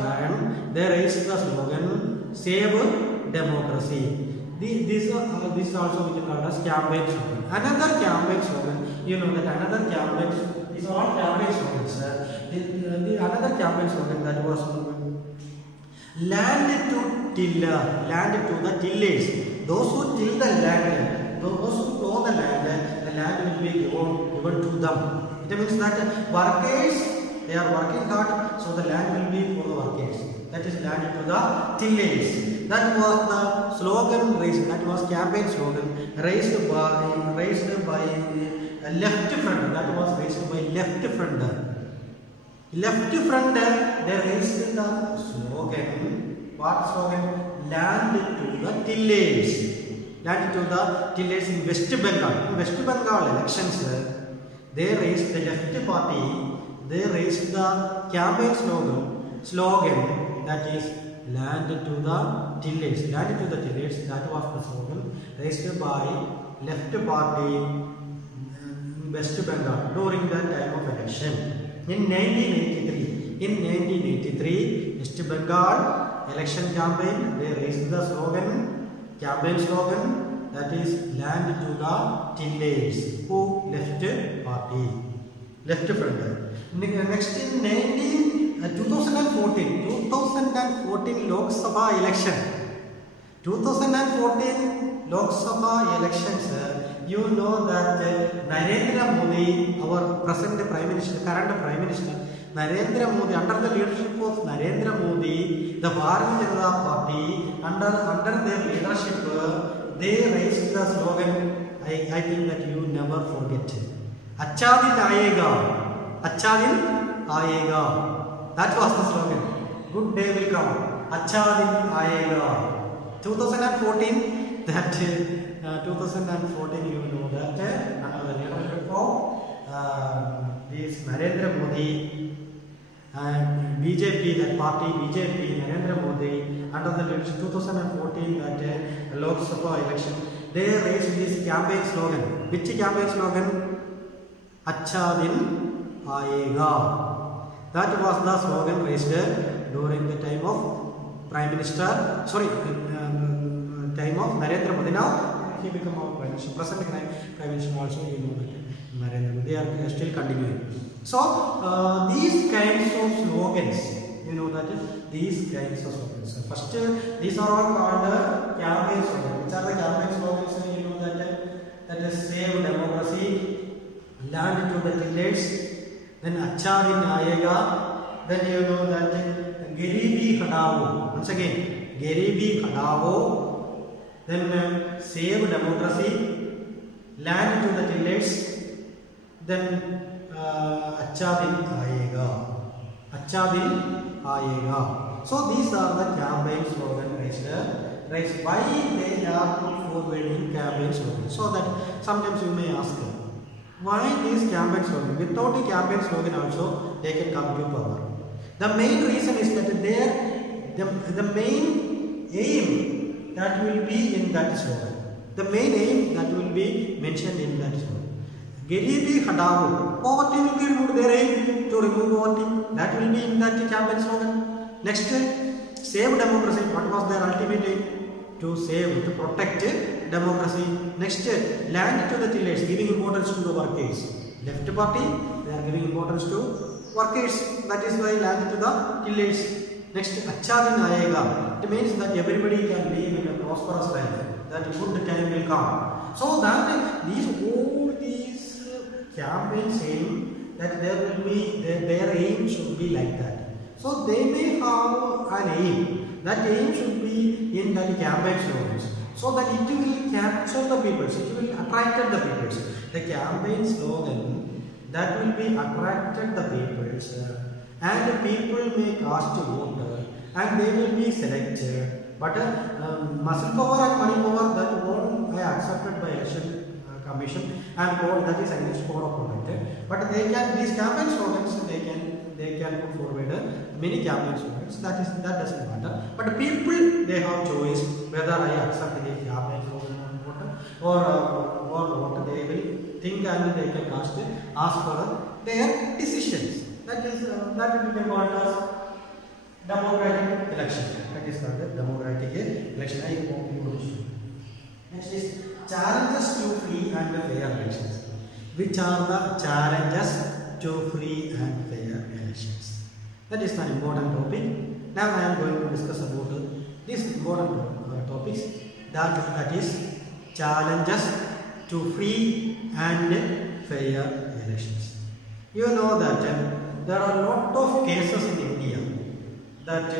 Narayan, they raised the slogan "Save Democracy." This also we can call as campaign slogan. Another campaign slogan. You know that another campaign. These are all campaign slogans. Another campaign slogan that was land to tiller, land to the tillers. Those who till the land, those who plow the land, the land will be given to them. It means that workers, they are working hard, so the land will be for the workers. That is land to the tillage. That was the slogan raised. That was campaign slogan raised by left front. That was raised by left front. Left front, they raised the slogan. What slogan? Land to the tillage. Land to the tillage in West Bengal. In West Bengal elections, they raised the left party. They raised the campaign slogan that is land to the tillage. Land to the tillage. That was the slogan raised by left party in West Bengal during the time of election. In 1983, West Bengal election campaign, they raised the campaign slogan that is land to the tillage. Who? Left party, left front. Next in 2014 Lok Sabha election. 2014 Lok Sabha elections. You know that Narendra Modi, our present Prime Minister, current Prime Minister, Narendra Modi, under the leadership of Narendra Modi, the Bharatiya Janata Party, under their leadership, they raised the slogan, I think that you never forget. Achcha din aayega. Achcha din aayega. That was the slogan. Good day will come. Achcha din aayega. 2014, that 2014, you know that under the leadership of this Narendra Modi and BJP, that party BJP, Narendra Modi, under the leadership 2014 that Lok Sabha election, they raised this campaign slogan. Which campaign slogan? Achcha din aayega. That was the slogan raised during the time of Prime Minister, time of Narendra Modi. Now he become our Prime Minister. Present Prime Minister also, you know that Narendra Modi, they are still continuing. So these kinds of slogans, you know that these kinds of slogans. First, these are all called campaign slogans. Which are the campaign slogans? You know that is save democracy, land to the tillage, then Achcha din aayega, then you know that Garibi Hadao. Once again, Garibi Hadao, then save democracy, land to the tillage, then Achcha din aayega. Achcha din aayega. So these are the campaign slogan raised. Why they are put forward in campaign slogan? So that sometimes you may ask, why these campaign slogan? Without a campaign slogan also, they can come to power. The main reason is that the main aim that will be in that slogan. The main aim that will be mentioned in that slogan. Garibi Hadao. Poverty will be removed. Their aim to remove poverty. That will be in that campaign slogan. Next, save democracy. What was their ultimate aim? To save, to protect democracy. Next, land to the tillage, giving importance to the workers. Left party, they are giving importance to workers. That is why land to the tillage. Next, Achcha din aayega. It means that everybody can live in a prosperous life. That good time will come. So that all these campaigns aim that there will be their aim should be like that. So they may have an aim. That aim should be in the campaign slogans, so that it will capture the people, it will attract the people. The campaign slogan that will be attracted the people, and the people may cast a vote, and they will be selected. But muscle power and money power, that won't be accepted by election commission, and that is against code of conduct. But they can, these campaign slogans, they can put forward many campaign slogans. That doesn't matter. But people, they have choice whether I accept the campaign slogan or what they will think, and they can ask for their decisions. That will be called as democratic election. That is called the democratic election. I hope you understand. Next is challenges to free and fair elections. Which are the challenges to free and fair elections? That is an important topic. Now I am going to discuss about these important topics. That is challenges to free and fair elections. You know that there are a lot of cases in India that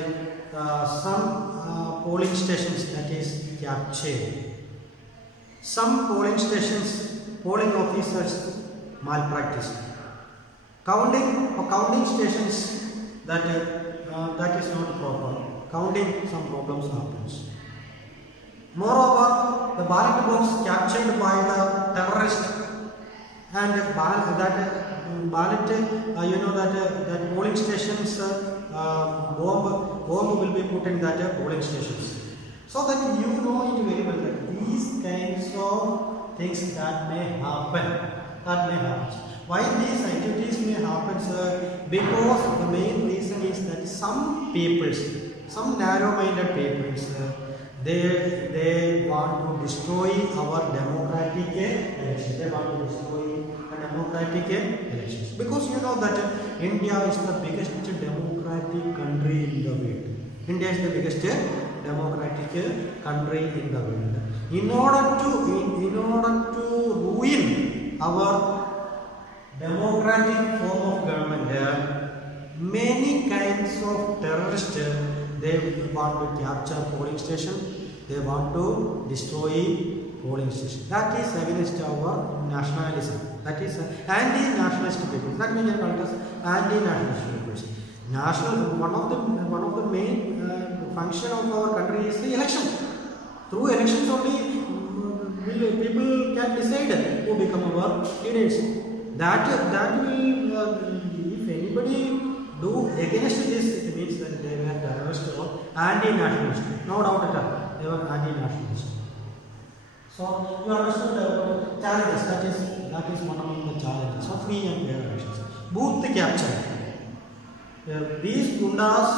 some polling stations, that is captured. Some polling stations, polling officers malpracticed. Counting stations, that is not proper. Counting, some problems happens. Moreover, the ballot box captured by the terrorist, and that polling stations bomb will be put in that polling stations. So that you know it very well that these kinds of things that may happen. Why these activities may happen, sir? Because the main reason is that some peoples, some narrow-minded peoples, they want to destroy our democratic elections. They want to destroy the democratic elections. Because you know that India is the biggest democratic country in the world. India is the biggest democratic country in the world. In order to ruin our democratic form of government, many kinds of terrorists, they want to capture polling station, they want to destroy polling station. That is against our nationalism. That is anti-nationalist people. That means called as anti-nationalist people. One of the main function of our country is the election. Through elections only people can decide who become our leaders. That will, if anybody do against this, it means that they were terrorist or anti-nationalist. No doubt at all, they were anti-nationalist. So you understood the challenges. That is one of the challenges of free and fair elections. Booth capture. These gundas,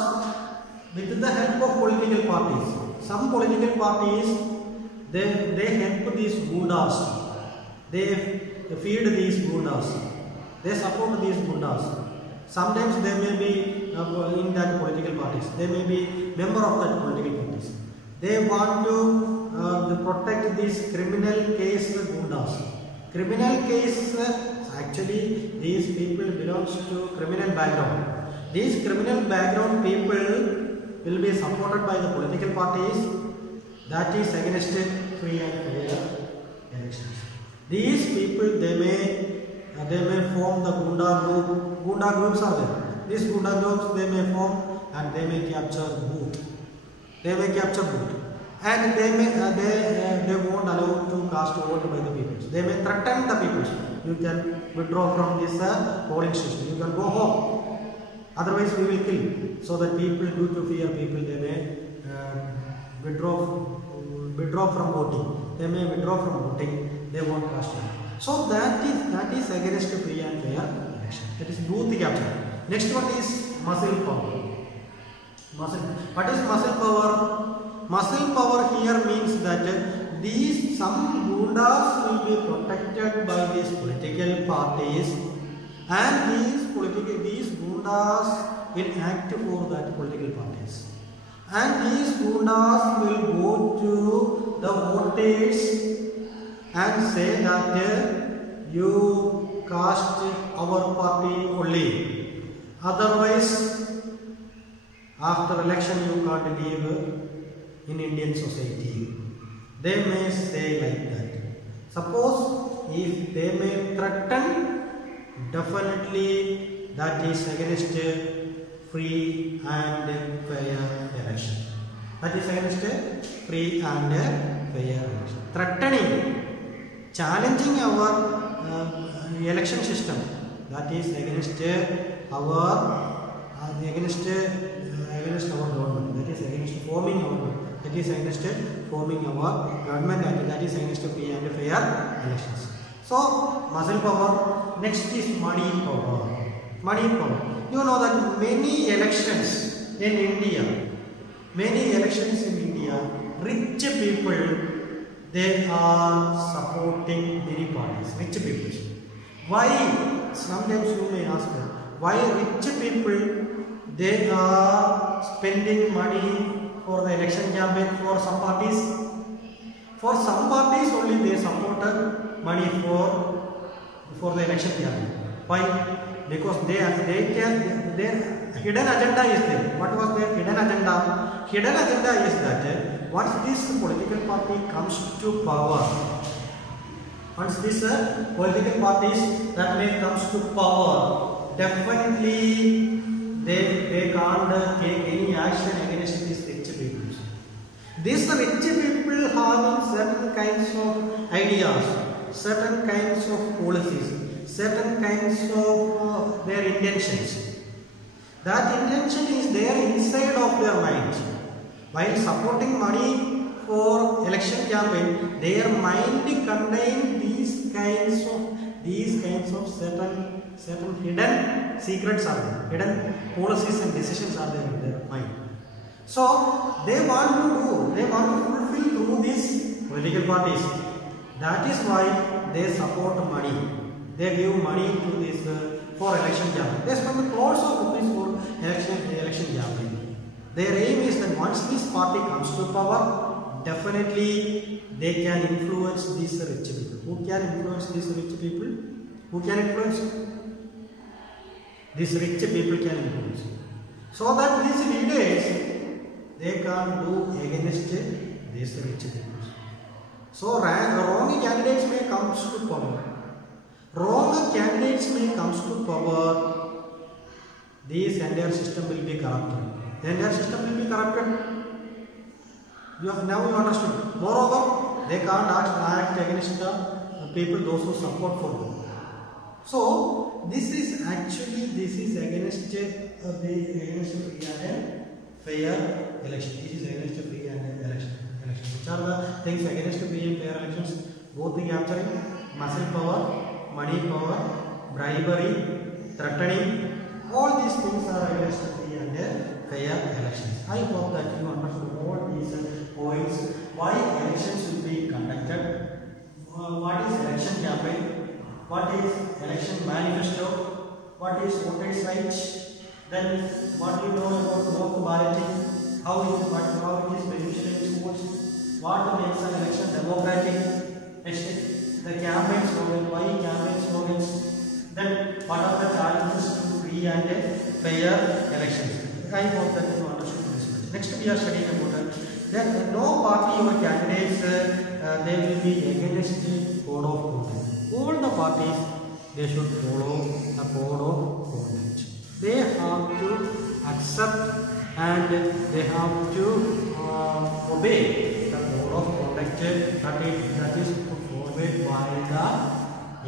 with the help of political parties, some political parties, they help these gundas. They feed these gundas. They support these gundas. Sometimes they may be in that political parties. They may be member of that political parties. They want to protect these criminal case gundas. Criminal case, actually these people belongs to criminal background. These criminal background people will be supported by the political parties that is against free and fair elections. These people, they may form the Gunda group. Gunda groups are there. These Gunda groups, they may form and they may capture booth. They may capture booth. And they won't allow to cast vote by the people. They may threaten the people. You can withdraw from this polling station. You can go home. Otherwise, we will kill. So that people, due to fear, people, they may withdraw from voting. They may withdraw from voting. They won't cast vote. So that is against free and fair election. That is booth capture. Next one is muscle power. What is muscle power? Muscle power here means that some gundas will be protected by these political parties, and these gundas will act for that political parties, and these gundas will go to the voters and say that you cast our party only. Otherwise, after election you can't live in Indian society. They may say like that. Suppose if they may threaten, definitely that is against free and fair election. That is against free and fair election. Threatening, challenging our election system, that is against our government. That is against forming our government. That is against forming our government, and that is against free and fair elections. So muscle power. Next is money power. Money power. You know that many elections in India, rich people, they are supporting many parties. Rich people. Why? Sometimes you may ask them, why rich people they are spending money for the election campaign for some parties? For some parties only they supported, money for the election campaign. Why? Because their hidden agenda is there. What was their hidden agenda? Hidden agenda is that once this political party comes to power, once this political parties that may comes to power, definitely they can't take any action against these rich people. These rich people having certain kinds of ideas, certain kinds of policies, certain kinds of their intentions. That intention is there inside of their mind. While supporting money for election campaign, their mind contains these kinds of certain hidden secrets are there, hidden policies and decisions are there in their mind. So they want to fulfill through these political parties. That is why they support money. They give money to this for election campaign. They spend crores of rupees for election campaign. Their aim is that once this party comes to power, definitely they can influence these rich people. Who can influence these rich people? Who can influence? These rich people can influence. So that these leaders, they can't do against these rich people. So wrong candidates may come to power. Wrong candidates may come to power. This entire system will be corrupted. The entire system will be corrupted. Now you understood. Moreover, they can't act against the people, those who support for them. So this is against free and fair election. This is against free and fair election. Which are the things against free and fair elections? Both the capturing, muscle power, money power, bribery, threatening. All these things are against free and fair elections. I hope that you understood all these points. Why elections will be conducted? What is election campaign? What is election manifesto? What is voters' rights? Then what do you know about vote balloting? How it is beneficial in schools? What makes an election democratic? Next, the campaign slogan. Why campaign slogans? Then what are the challenges to free and fair elections? I hope that you understood this much. Next, we are studying about that no party or candidates they will be against the code of conduct. All the parties, they should follow the code of conduct. They have to accept and they have to obey the code of conduct that is put forward by the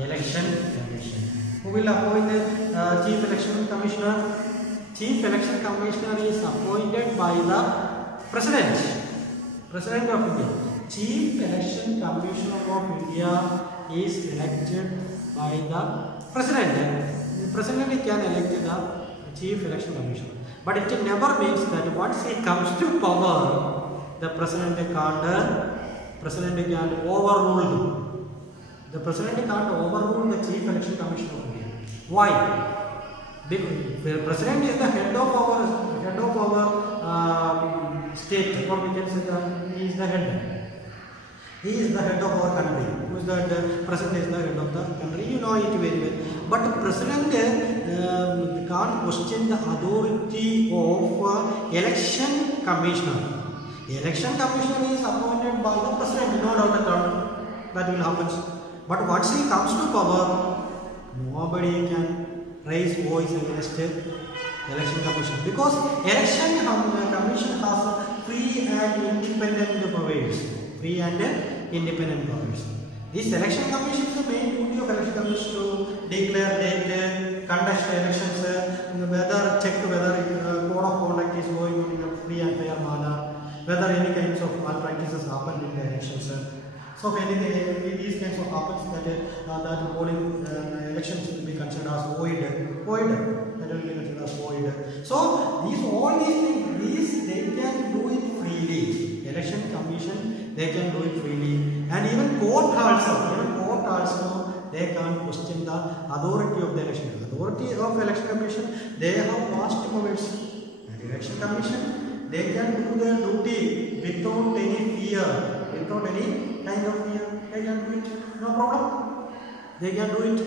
election commission. Who will appoint the chief election commissioner? Chief election commissioner is appointed by the president of India. Chief election commissioner of India is elected by the president. The president can elect the chief election commissioner. But it never means that once he comes to power, the president can overrule him. The president can't overrule the chief election commissioner of India. Why? Because the president is the head of our state, or we can say that he is the head. He is the head of our country. Who is the president is the head of the country. You know it very well. But the president can't question the authority of election commissioner. The election commissioner is appointed by the president. No doubt at all that will happen. But once he comes to power, nobody can raise voice against election commission, because election commission has free and independent powers. Free and independent powers. This election commission is the main duty of election commission to declare date, conduct elections, check whether code of conduct is going on in a free and fair manner, whether any kinds of malpractices happened in the elections. So if anything, these kinds of happens, that polling elections will be considered as void. That will be considered as void. So all these things, they can do it freely. Election commission, they can do it freely, and even court also, they can't question the authority of the election. Authority of election commission, they have vast powers. And election commission, they can do their duty without any fear, without any kind of fear. they can do it, no problem. They can do it.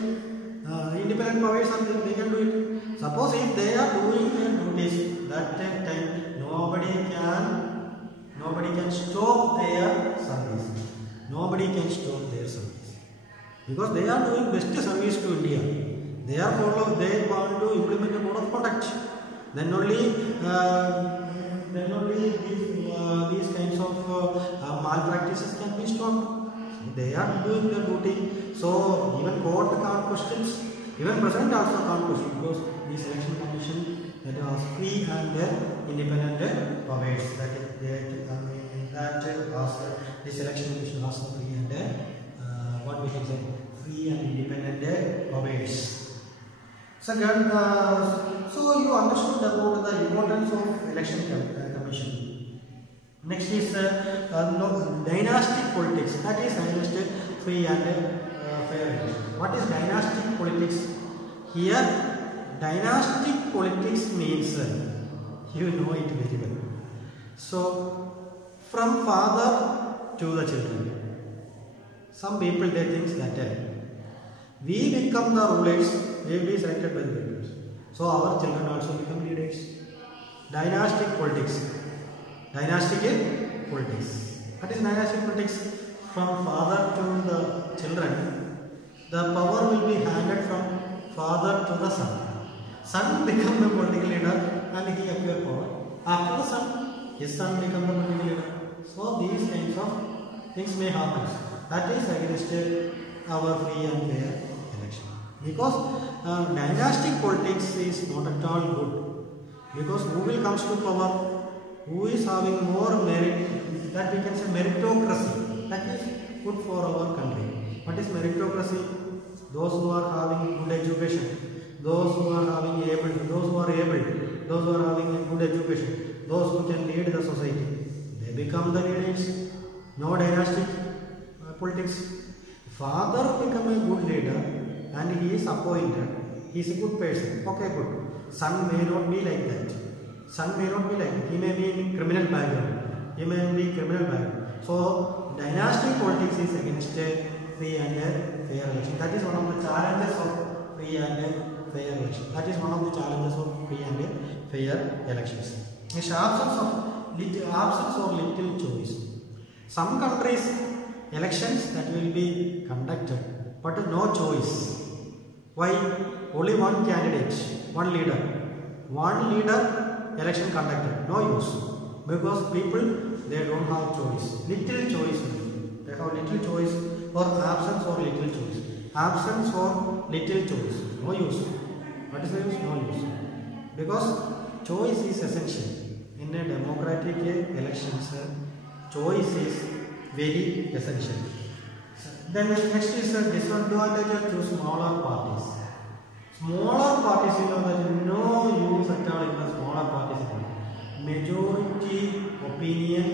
Independent powers are there, they can do it. Suppose if they are doing their duties, that time nobody can stop their service. Nobody can stop their service because they are doing best service to India. They want to implement a code of conduct. Then only these kinds of malpractices can be stopped. They are doing their duty. So even court can't question. Even president also can't question because this election commission that was free and independent powers. This election commission was free and what we can say, free and independent powers. Second, so you understood about the importance of election commission. Next is dynastic politics. That is against free and fair election. What is dynastic politics? Here, dynastic politics means you know it very well. So, from father to the children. Some people they think that we become the rulers, we will be selected by the people. So our children also become leaders. Dynastic politics. Dynastic politics. What is dynastic politics? From father to the children, the power will be handed from father to the son. Son become the political leader and he acquire power. After the son, his son become the political leader. So these kinds of things may happen. That is against our free and fair election. Because dynastic politics is not at all good. Because who will comes to power? Who is having more merit? That we can say meritocracy. That is good for our country. What is meritocracy? Those who are having good education, those who are having able, those who are able, those who are having good education, those who can lead the society, they become the leaders. No dynastic politics. Father become a good leader and he is appointed. He is a good person. Okay, good. Son may not be like that. Son may not be like that. He may be in criminal background. He may be criminal background. So dynastic politics is against free and fair election. That is one of the challenges of free and fair election. That is one of the challenges of free and fair elections. It's absence or little choice. Some countries elections that will be conducted, but no choice. Why? Only one candidate, one leader. One leader election conducted. No use. Because people they don't have choice. Little choice. They have little choice or absence or little choice. Absence or little choice. No use. What is the use? No use. Because choice is essential. In a democratic elections, choice is very essential. Then next is the disadvantage to smaller parties. Smaller parties, you know, there is no use at all in the smaller parties. Majority opinion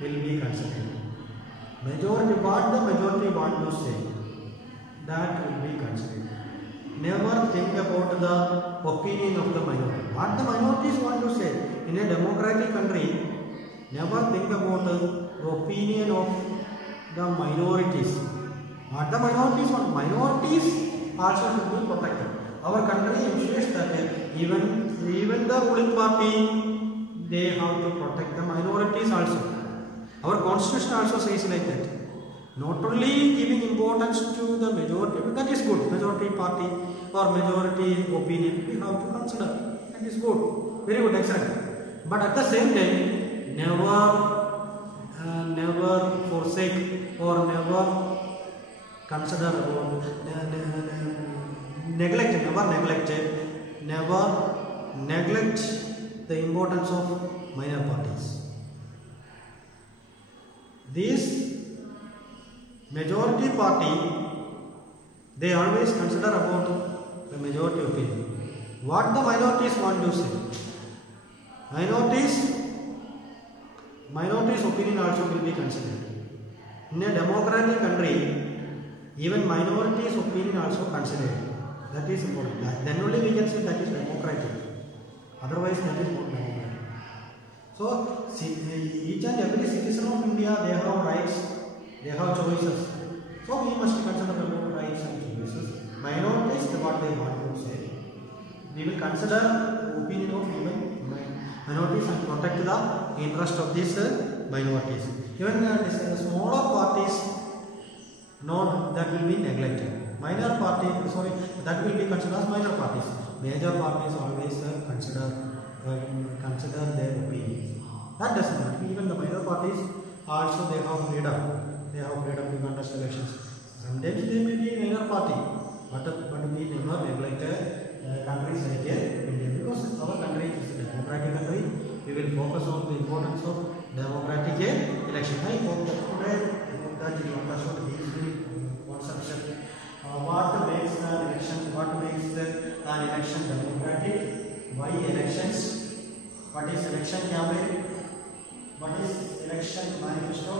will be considered. Majority, what the majority want to say, that will be considered. Never think about the opinion of the minority. What the minorities want to say in a democratic country, never think about the opinion of the minorities. What the minorities want? Minorities also should be protected. Our country ensures that even the ruling party, they have to protect the minorities also. Our constitution also says like that. Not only giving importance to the majority, but that is good. Majority party or majority opinion we have to consider. That is good. Very good, excellent. But at the same time, never forsake or never consider about never neglect the importance of minor parties. This majority party, they always consider about the majority opinion. What the minorities want to say. Minorities opinion also will be considered. In a democratic country, even minorities opinion also considered. That is important. Then only we can say that is democratic. Otherwise, that is not democratic. So, each and every citizen of India, they have rights, they have choices. So we must consider about rights and choices. Minorities, what they want to say. We will consider the opinion of even minorities and protect the interest of these minorities. Even smaller parties, not that will be neglected. Minor party, sorry, that will be considered as minor parties. Major parties always consider their opinions. That doesn't matter. Even the minor parties also they have freedom. They have freedom to contest elections. Sometimes they may be minor party, but we never neglect countries like India, because our country is a democratic country. We will focus on the importance of democratic election. I hope that today you understood easily conception. What makes an election? What makes an election democratic? Why elections? What is election campaign? What is election manifesto?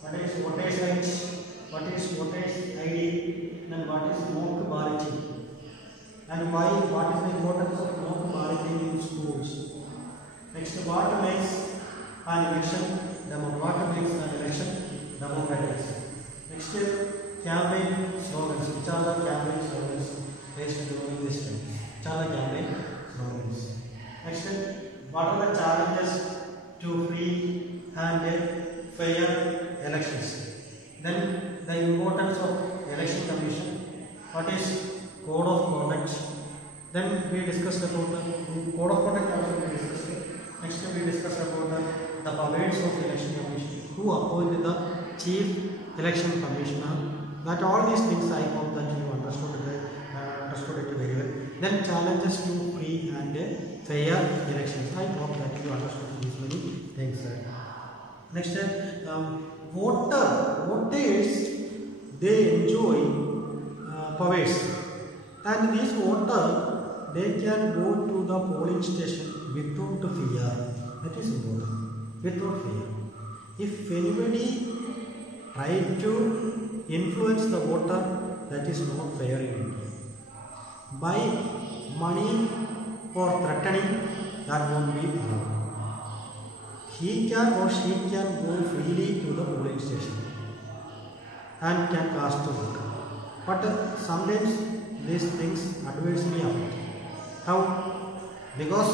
What is voters' rights? What is voters' ID? And what is mock balloting? And why? What is the importance of mock balloting in schools? Next, what makes an election democratic? Next, campaign slogans. Which are the campaign slogans based on this time? Which are the campaign slogans? Next, what are the challenges to free and fair elections? Then the importance of election commission. What is code of conduct? Then we discussed about the code of conduct also we discussed. Next we discussed about the powers of election commission, who appointed the chief election commissioner. That all these things I hope that you understood it very well. Then challenges to free and fair elections. I hope that you understood these many things. Next, voters they enjoy powers, and these voters they can go to the polling station without fear. That is important. Without fear. If anybody tries to influence the voter, that is not fair in India. By money or threatening, that won't be allowed. He can or she can go freely to the polling station and can cast a vote. But sometimes these things adversely affect. How? Because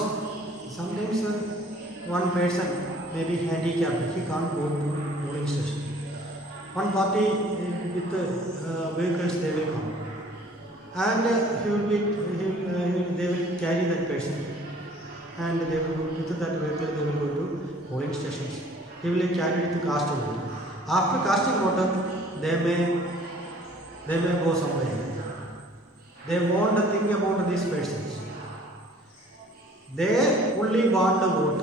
sometimes one person may be handicapped, he can't go to polling station. One party with vehicles they will come, and they will carry that person, and they will go with that vehicle. They will go to polling stations. He will carry it to cast a vote. After casting vote, they may go somewhere. They won't think about these persons. They only want the vote.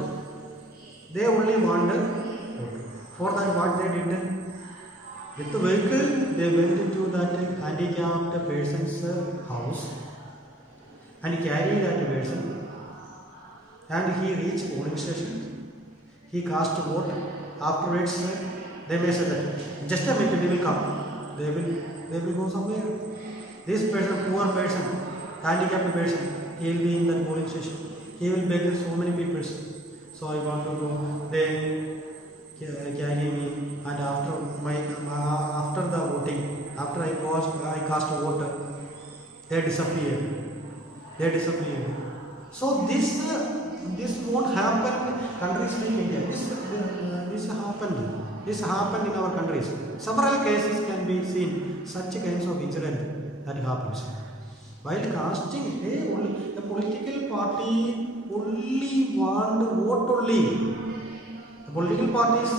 They only want the vote. For that, what they did? With the vehicle, they went into that handicapped person's house and carried that person. And he reached polling station. He cast a vote. Afterwards, they may say that just a minute, they will come. They will go somewhere. This person, poor person, handicapped person, he will be in the polling station. He will beg so many people. So I want to go. They carry me, and after the voting, after I cast a vote, they disappeared. So this won't happen countries like India. This happened in our countries. Several cases can be seen. Such kinds of incident that happens. While casting, the political party only want vote only. The political parties,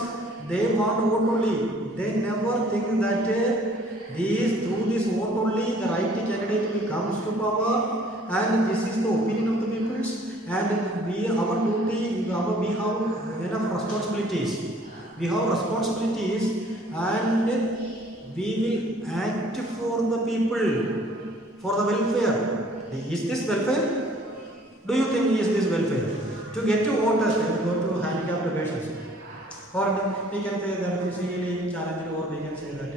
they want vote only. They never think that through this vote only the right candidate will come to power, and this is the opinion of the peoples, and our duty, we have enough responsibilities. We have responsibilities, and we will act for the people, for the welfare. Is this welfare? Do you think is this welfare? To get to voters, go to handicapped persons. Or we can say that physically challenged, or we can say that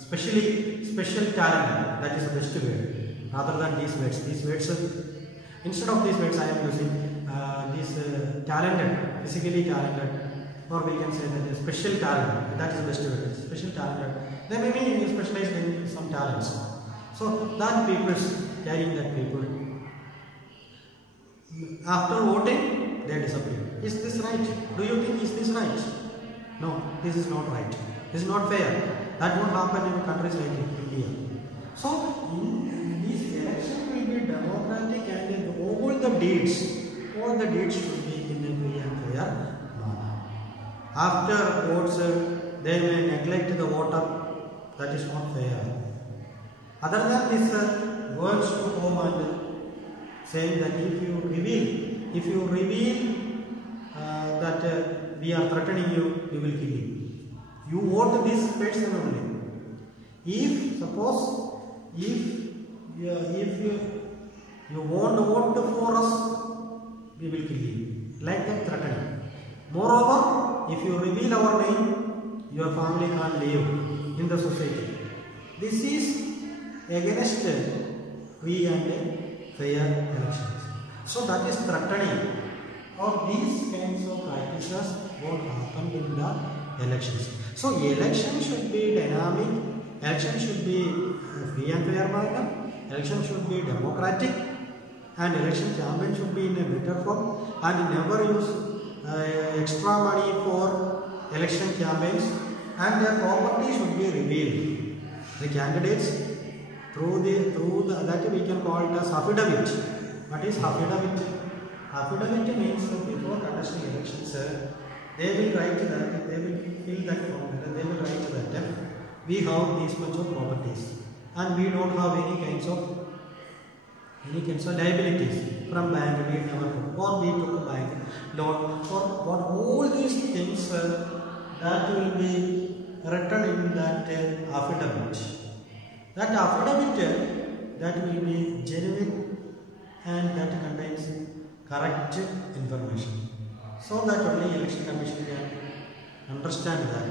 special talent, that is the best word, rather than these words. These words, instead of these words I am using these talented, physically talented, or we can say that special talent. That is the best word. Special talent. They may be specialized in some talents. So that people carrying that people. After voting, they disappear. Is this right? Do you think is this right? No, this is not right. This is not fair. That won't happen in countries like India. So in this election will be democratic and all the deeds should be in a free and fair manner. After votes, they may neglect the voter. That is not fair. Other than this, words to home and saying that if you reveal that we are threatening you, we will kill you. You vote this person only. If suppose if you won't vote for us, we will kill you. Like that threatening. Moreover, if you reveal our name, your family can't live in the society. This is against free and fair elections. So that is threatening. Or these kinds of practices won't happen in the elections. So election should be dynamic. Election should be free and fair manner. Election should be democratic. And election campaign should be in a better form. And never use extra money for election campaigns. And their property should be revealed. The candidates through that we can call it as affidavit. What is affidavit? Affidavit means before contesting elections, they will write that, they will fill that form, they will write that we have these much of properties and we don't have any kinds of liabilities from bank, we never took, or we took a bank loan, or what all these things that will be written in that affidavit. That affidavit that will be genuine and that contains correct information, so that only election commission can understand that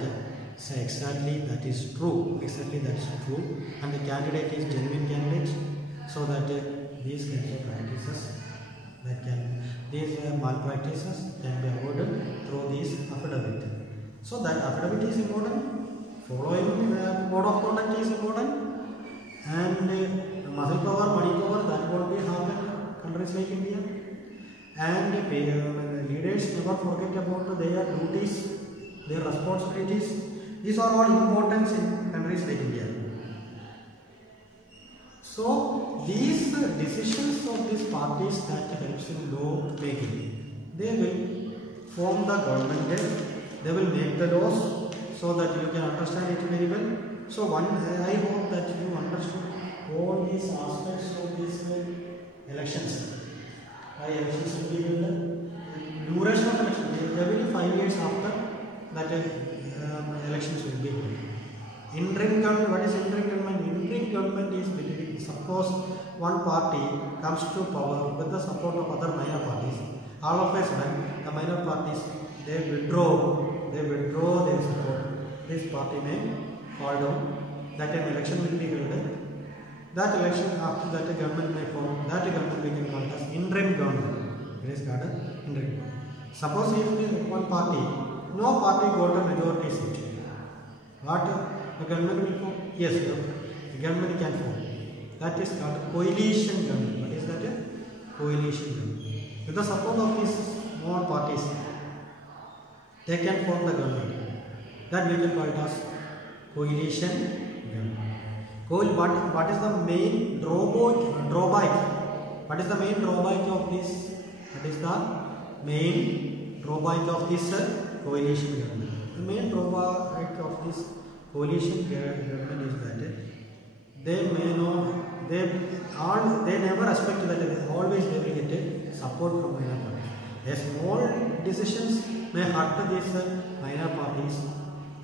exactly that is true, and the candidate is genuine candidate, so that these kinds of practices these malpractices can be avoided through this affidavit. So that affidavit is important, following code of conduct is important, and muscle power, money power, that won't be happen in countries like India. And leaders never forget about their duties, their responsibilities. These are all important in countries like India. So these decisions of these parties that helps in law making, they will form the government, they will make the laws, so that you can understand it very well. So I hope that you understood all these aspects of these elections. Elections will be held. Duration of election, every 5 years after that elections will be held. Interim government, what is interim government? Interim government is between, suppose one party comes to power with the support of other minor parties. All of a sudden, the minor parties, they withdraw their support. This party may fall down. That an election will be held. That election, after that a government may form. That government we can call it as interim government. It is called interim. Suppose if one party, no party got a majority seat, what the government will form? Yes, the government can form. That is called coalition government. What is that? Coalition government. With the support of these small parties, they can form the government. That we can call it as coalition government. What is the main drawback? What is the main drawback of this? What is the main drawback of this coalition government? The main drawback of this coalition government is that they never expect that always they will get support from minor parties. A small decisions may hurt these minor parties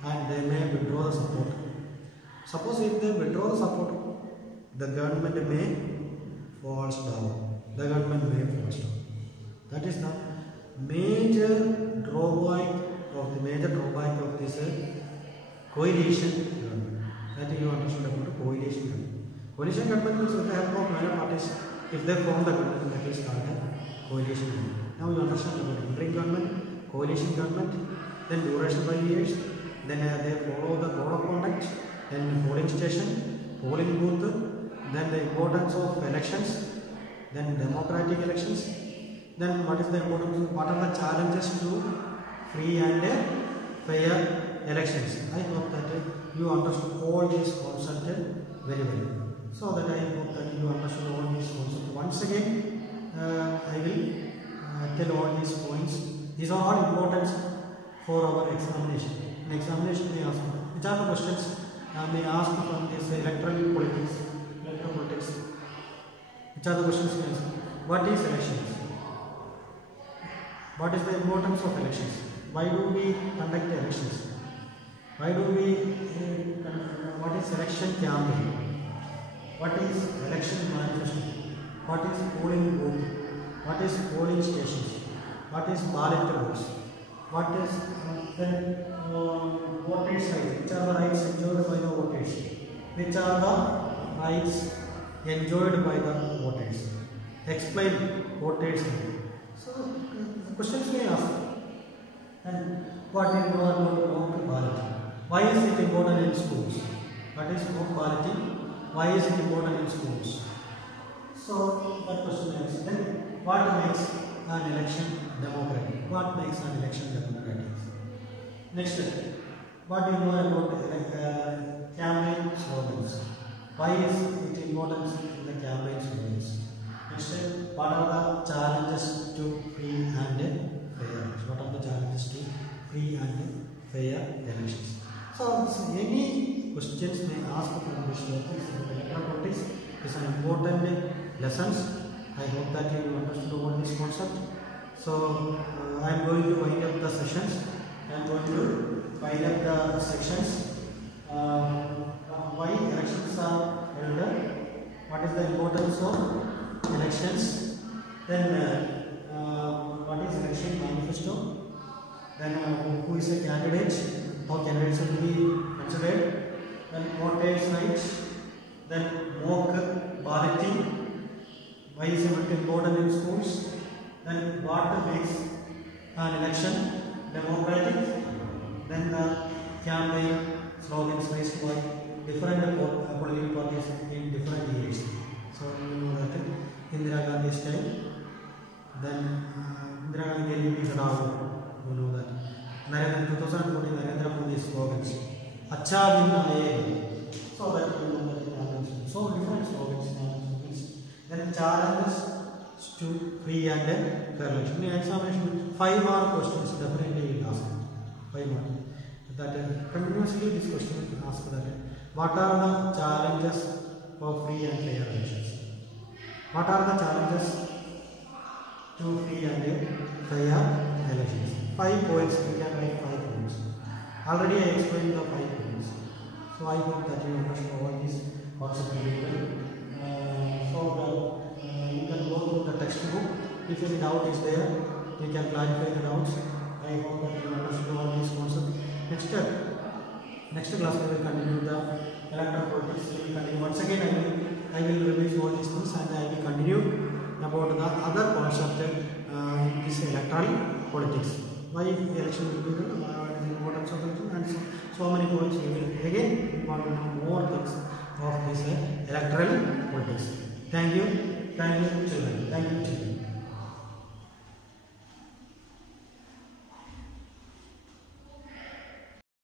and they may withdraw the support. Suppose if they withdraw the support, the government may fall down. That is the major drawback of this coalition government. That you understood about coalition government. Coalition government means with the help of minor parties, if they form the government, that is called a coalition government. Now you understand about interim government, coalition government, then duration by years, then they follow the code of conduct, then polling station, polling booth, then the importance of elections, then democratic elections, then what is the importance, what are the challenges to free and fair elections. I hope that you understood all these concepts very well. So that I hope that you understood all these concepts. Once again, I will tell all these points. These are all important for our examination. In examination, may ask which are the questions may ask from this electoral politics. Which are the questions may ask? What is elections? What is the importance of elections? Why do we conduct elections? Why do we? What is election campaign? What is election manifesto? What is polling booth? What is polling stations? What is ballot votes? What is voters' rights? Which are the rights enjoyed by the voters? Which are the rights enjoyed by the voters? Explain voters' rights. So, questions may ask. And what is mock balloting? Why is it important in schools? What is mock balloting? Why is it important in schools? So that question is then what makes an election democratic? What makes an election democratic? Next, what do you know about campaign slogans? Why is it important in the campaign slogans? Next, what are the challenges to free and fair elections? What are the challenges to free and fair elections? So any questions may ask from this topic. Electoral politics is an important lessons. I hope that you understood all this concept. So I am going to wind up the sessions. I am going to wind up the sections. Why elections are held? What is the importance of elections? Then what is election manifesto? Then who is a candidate? How candidates will be considered? Then voters' rights. Then mock balloting. Why is it important in schools? Then what makes an election democratic? Then the campaign slogans raised by different political parties in different years. So you know that Indira Gandhi's time. Then Indira Gandhi is around. You know that. 2014 Narendra Modi's slogans. Acha bin aaye. So that you know that. So different slogans. Then challenges to free and fair election. In examination, 5 mark questions definitely will ask. 5 mark. That continuously this question will ask that. What are the challenges for free and fair elections? What are the challenges to free and fair elections? 5 points. You can write 5 points. Already I explained the 5 points. So I hope that you understand all these concepts very well. You can go through the textbook. If any doubt is there, you can clarify the doubts. I hope that you understood all these concepts. Next class we will continue the electoral politics. We will continue. Once again I will revise all these things and I will continue about the other concept in this electoral politics. Why election will be done, the importance of election, and so many points we will again want to know more things of this electoral politics. Thank you children.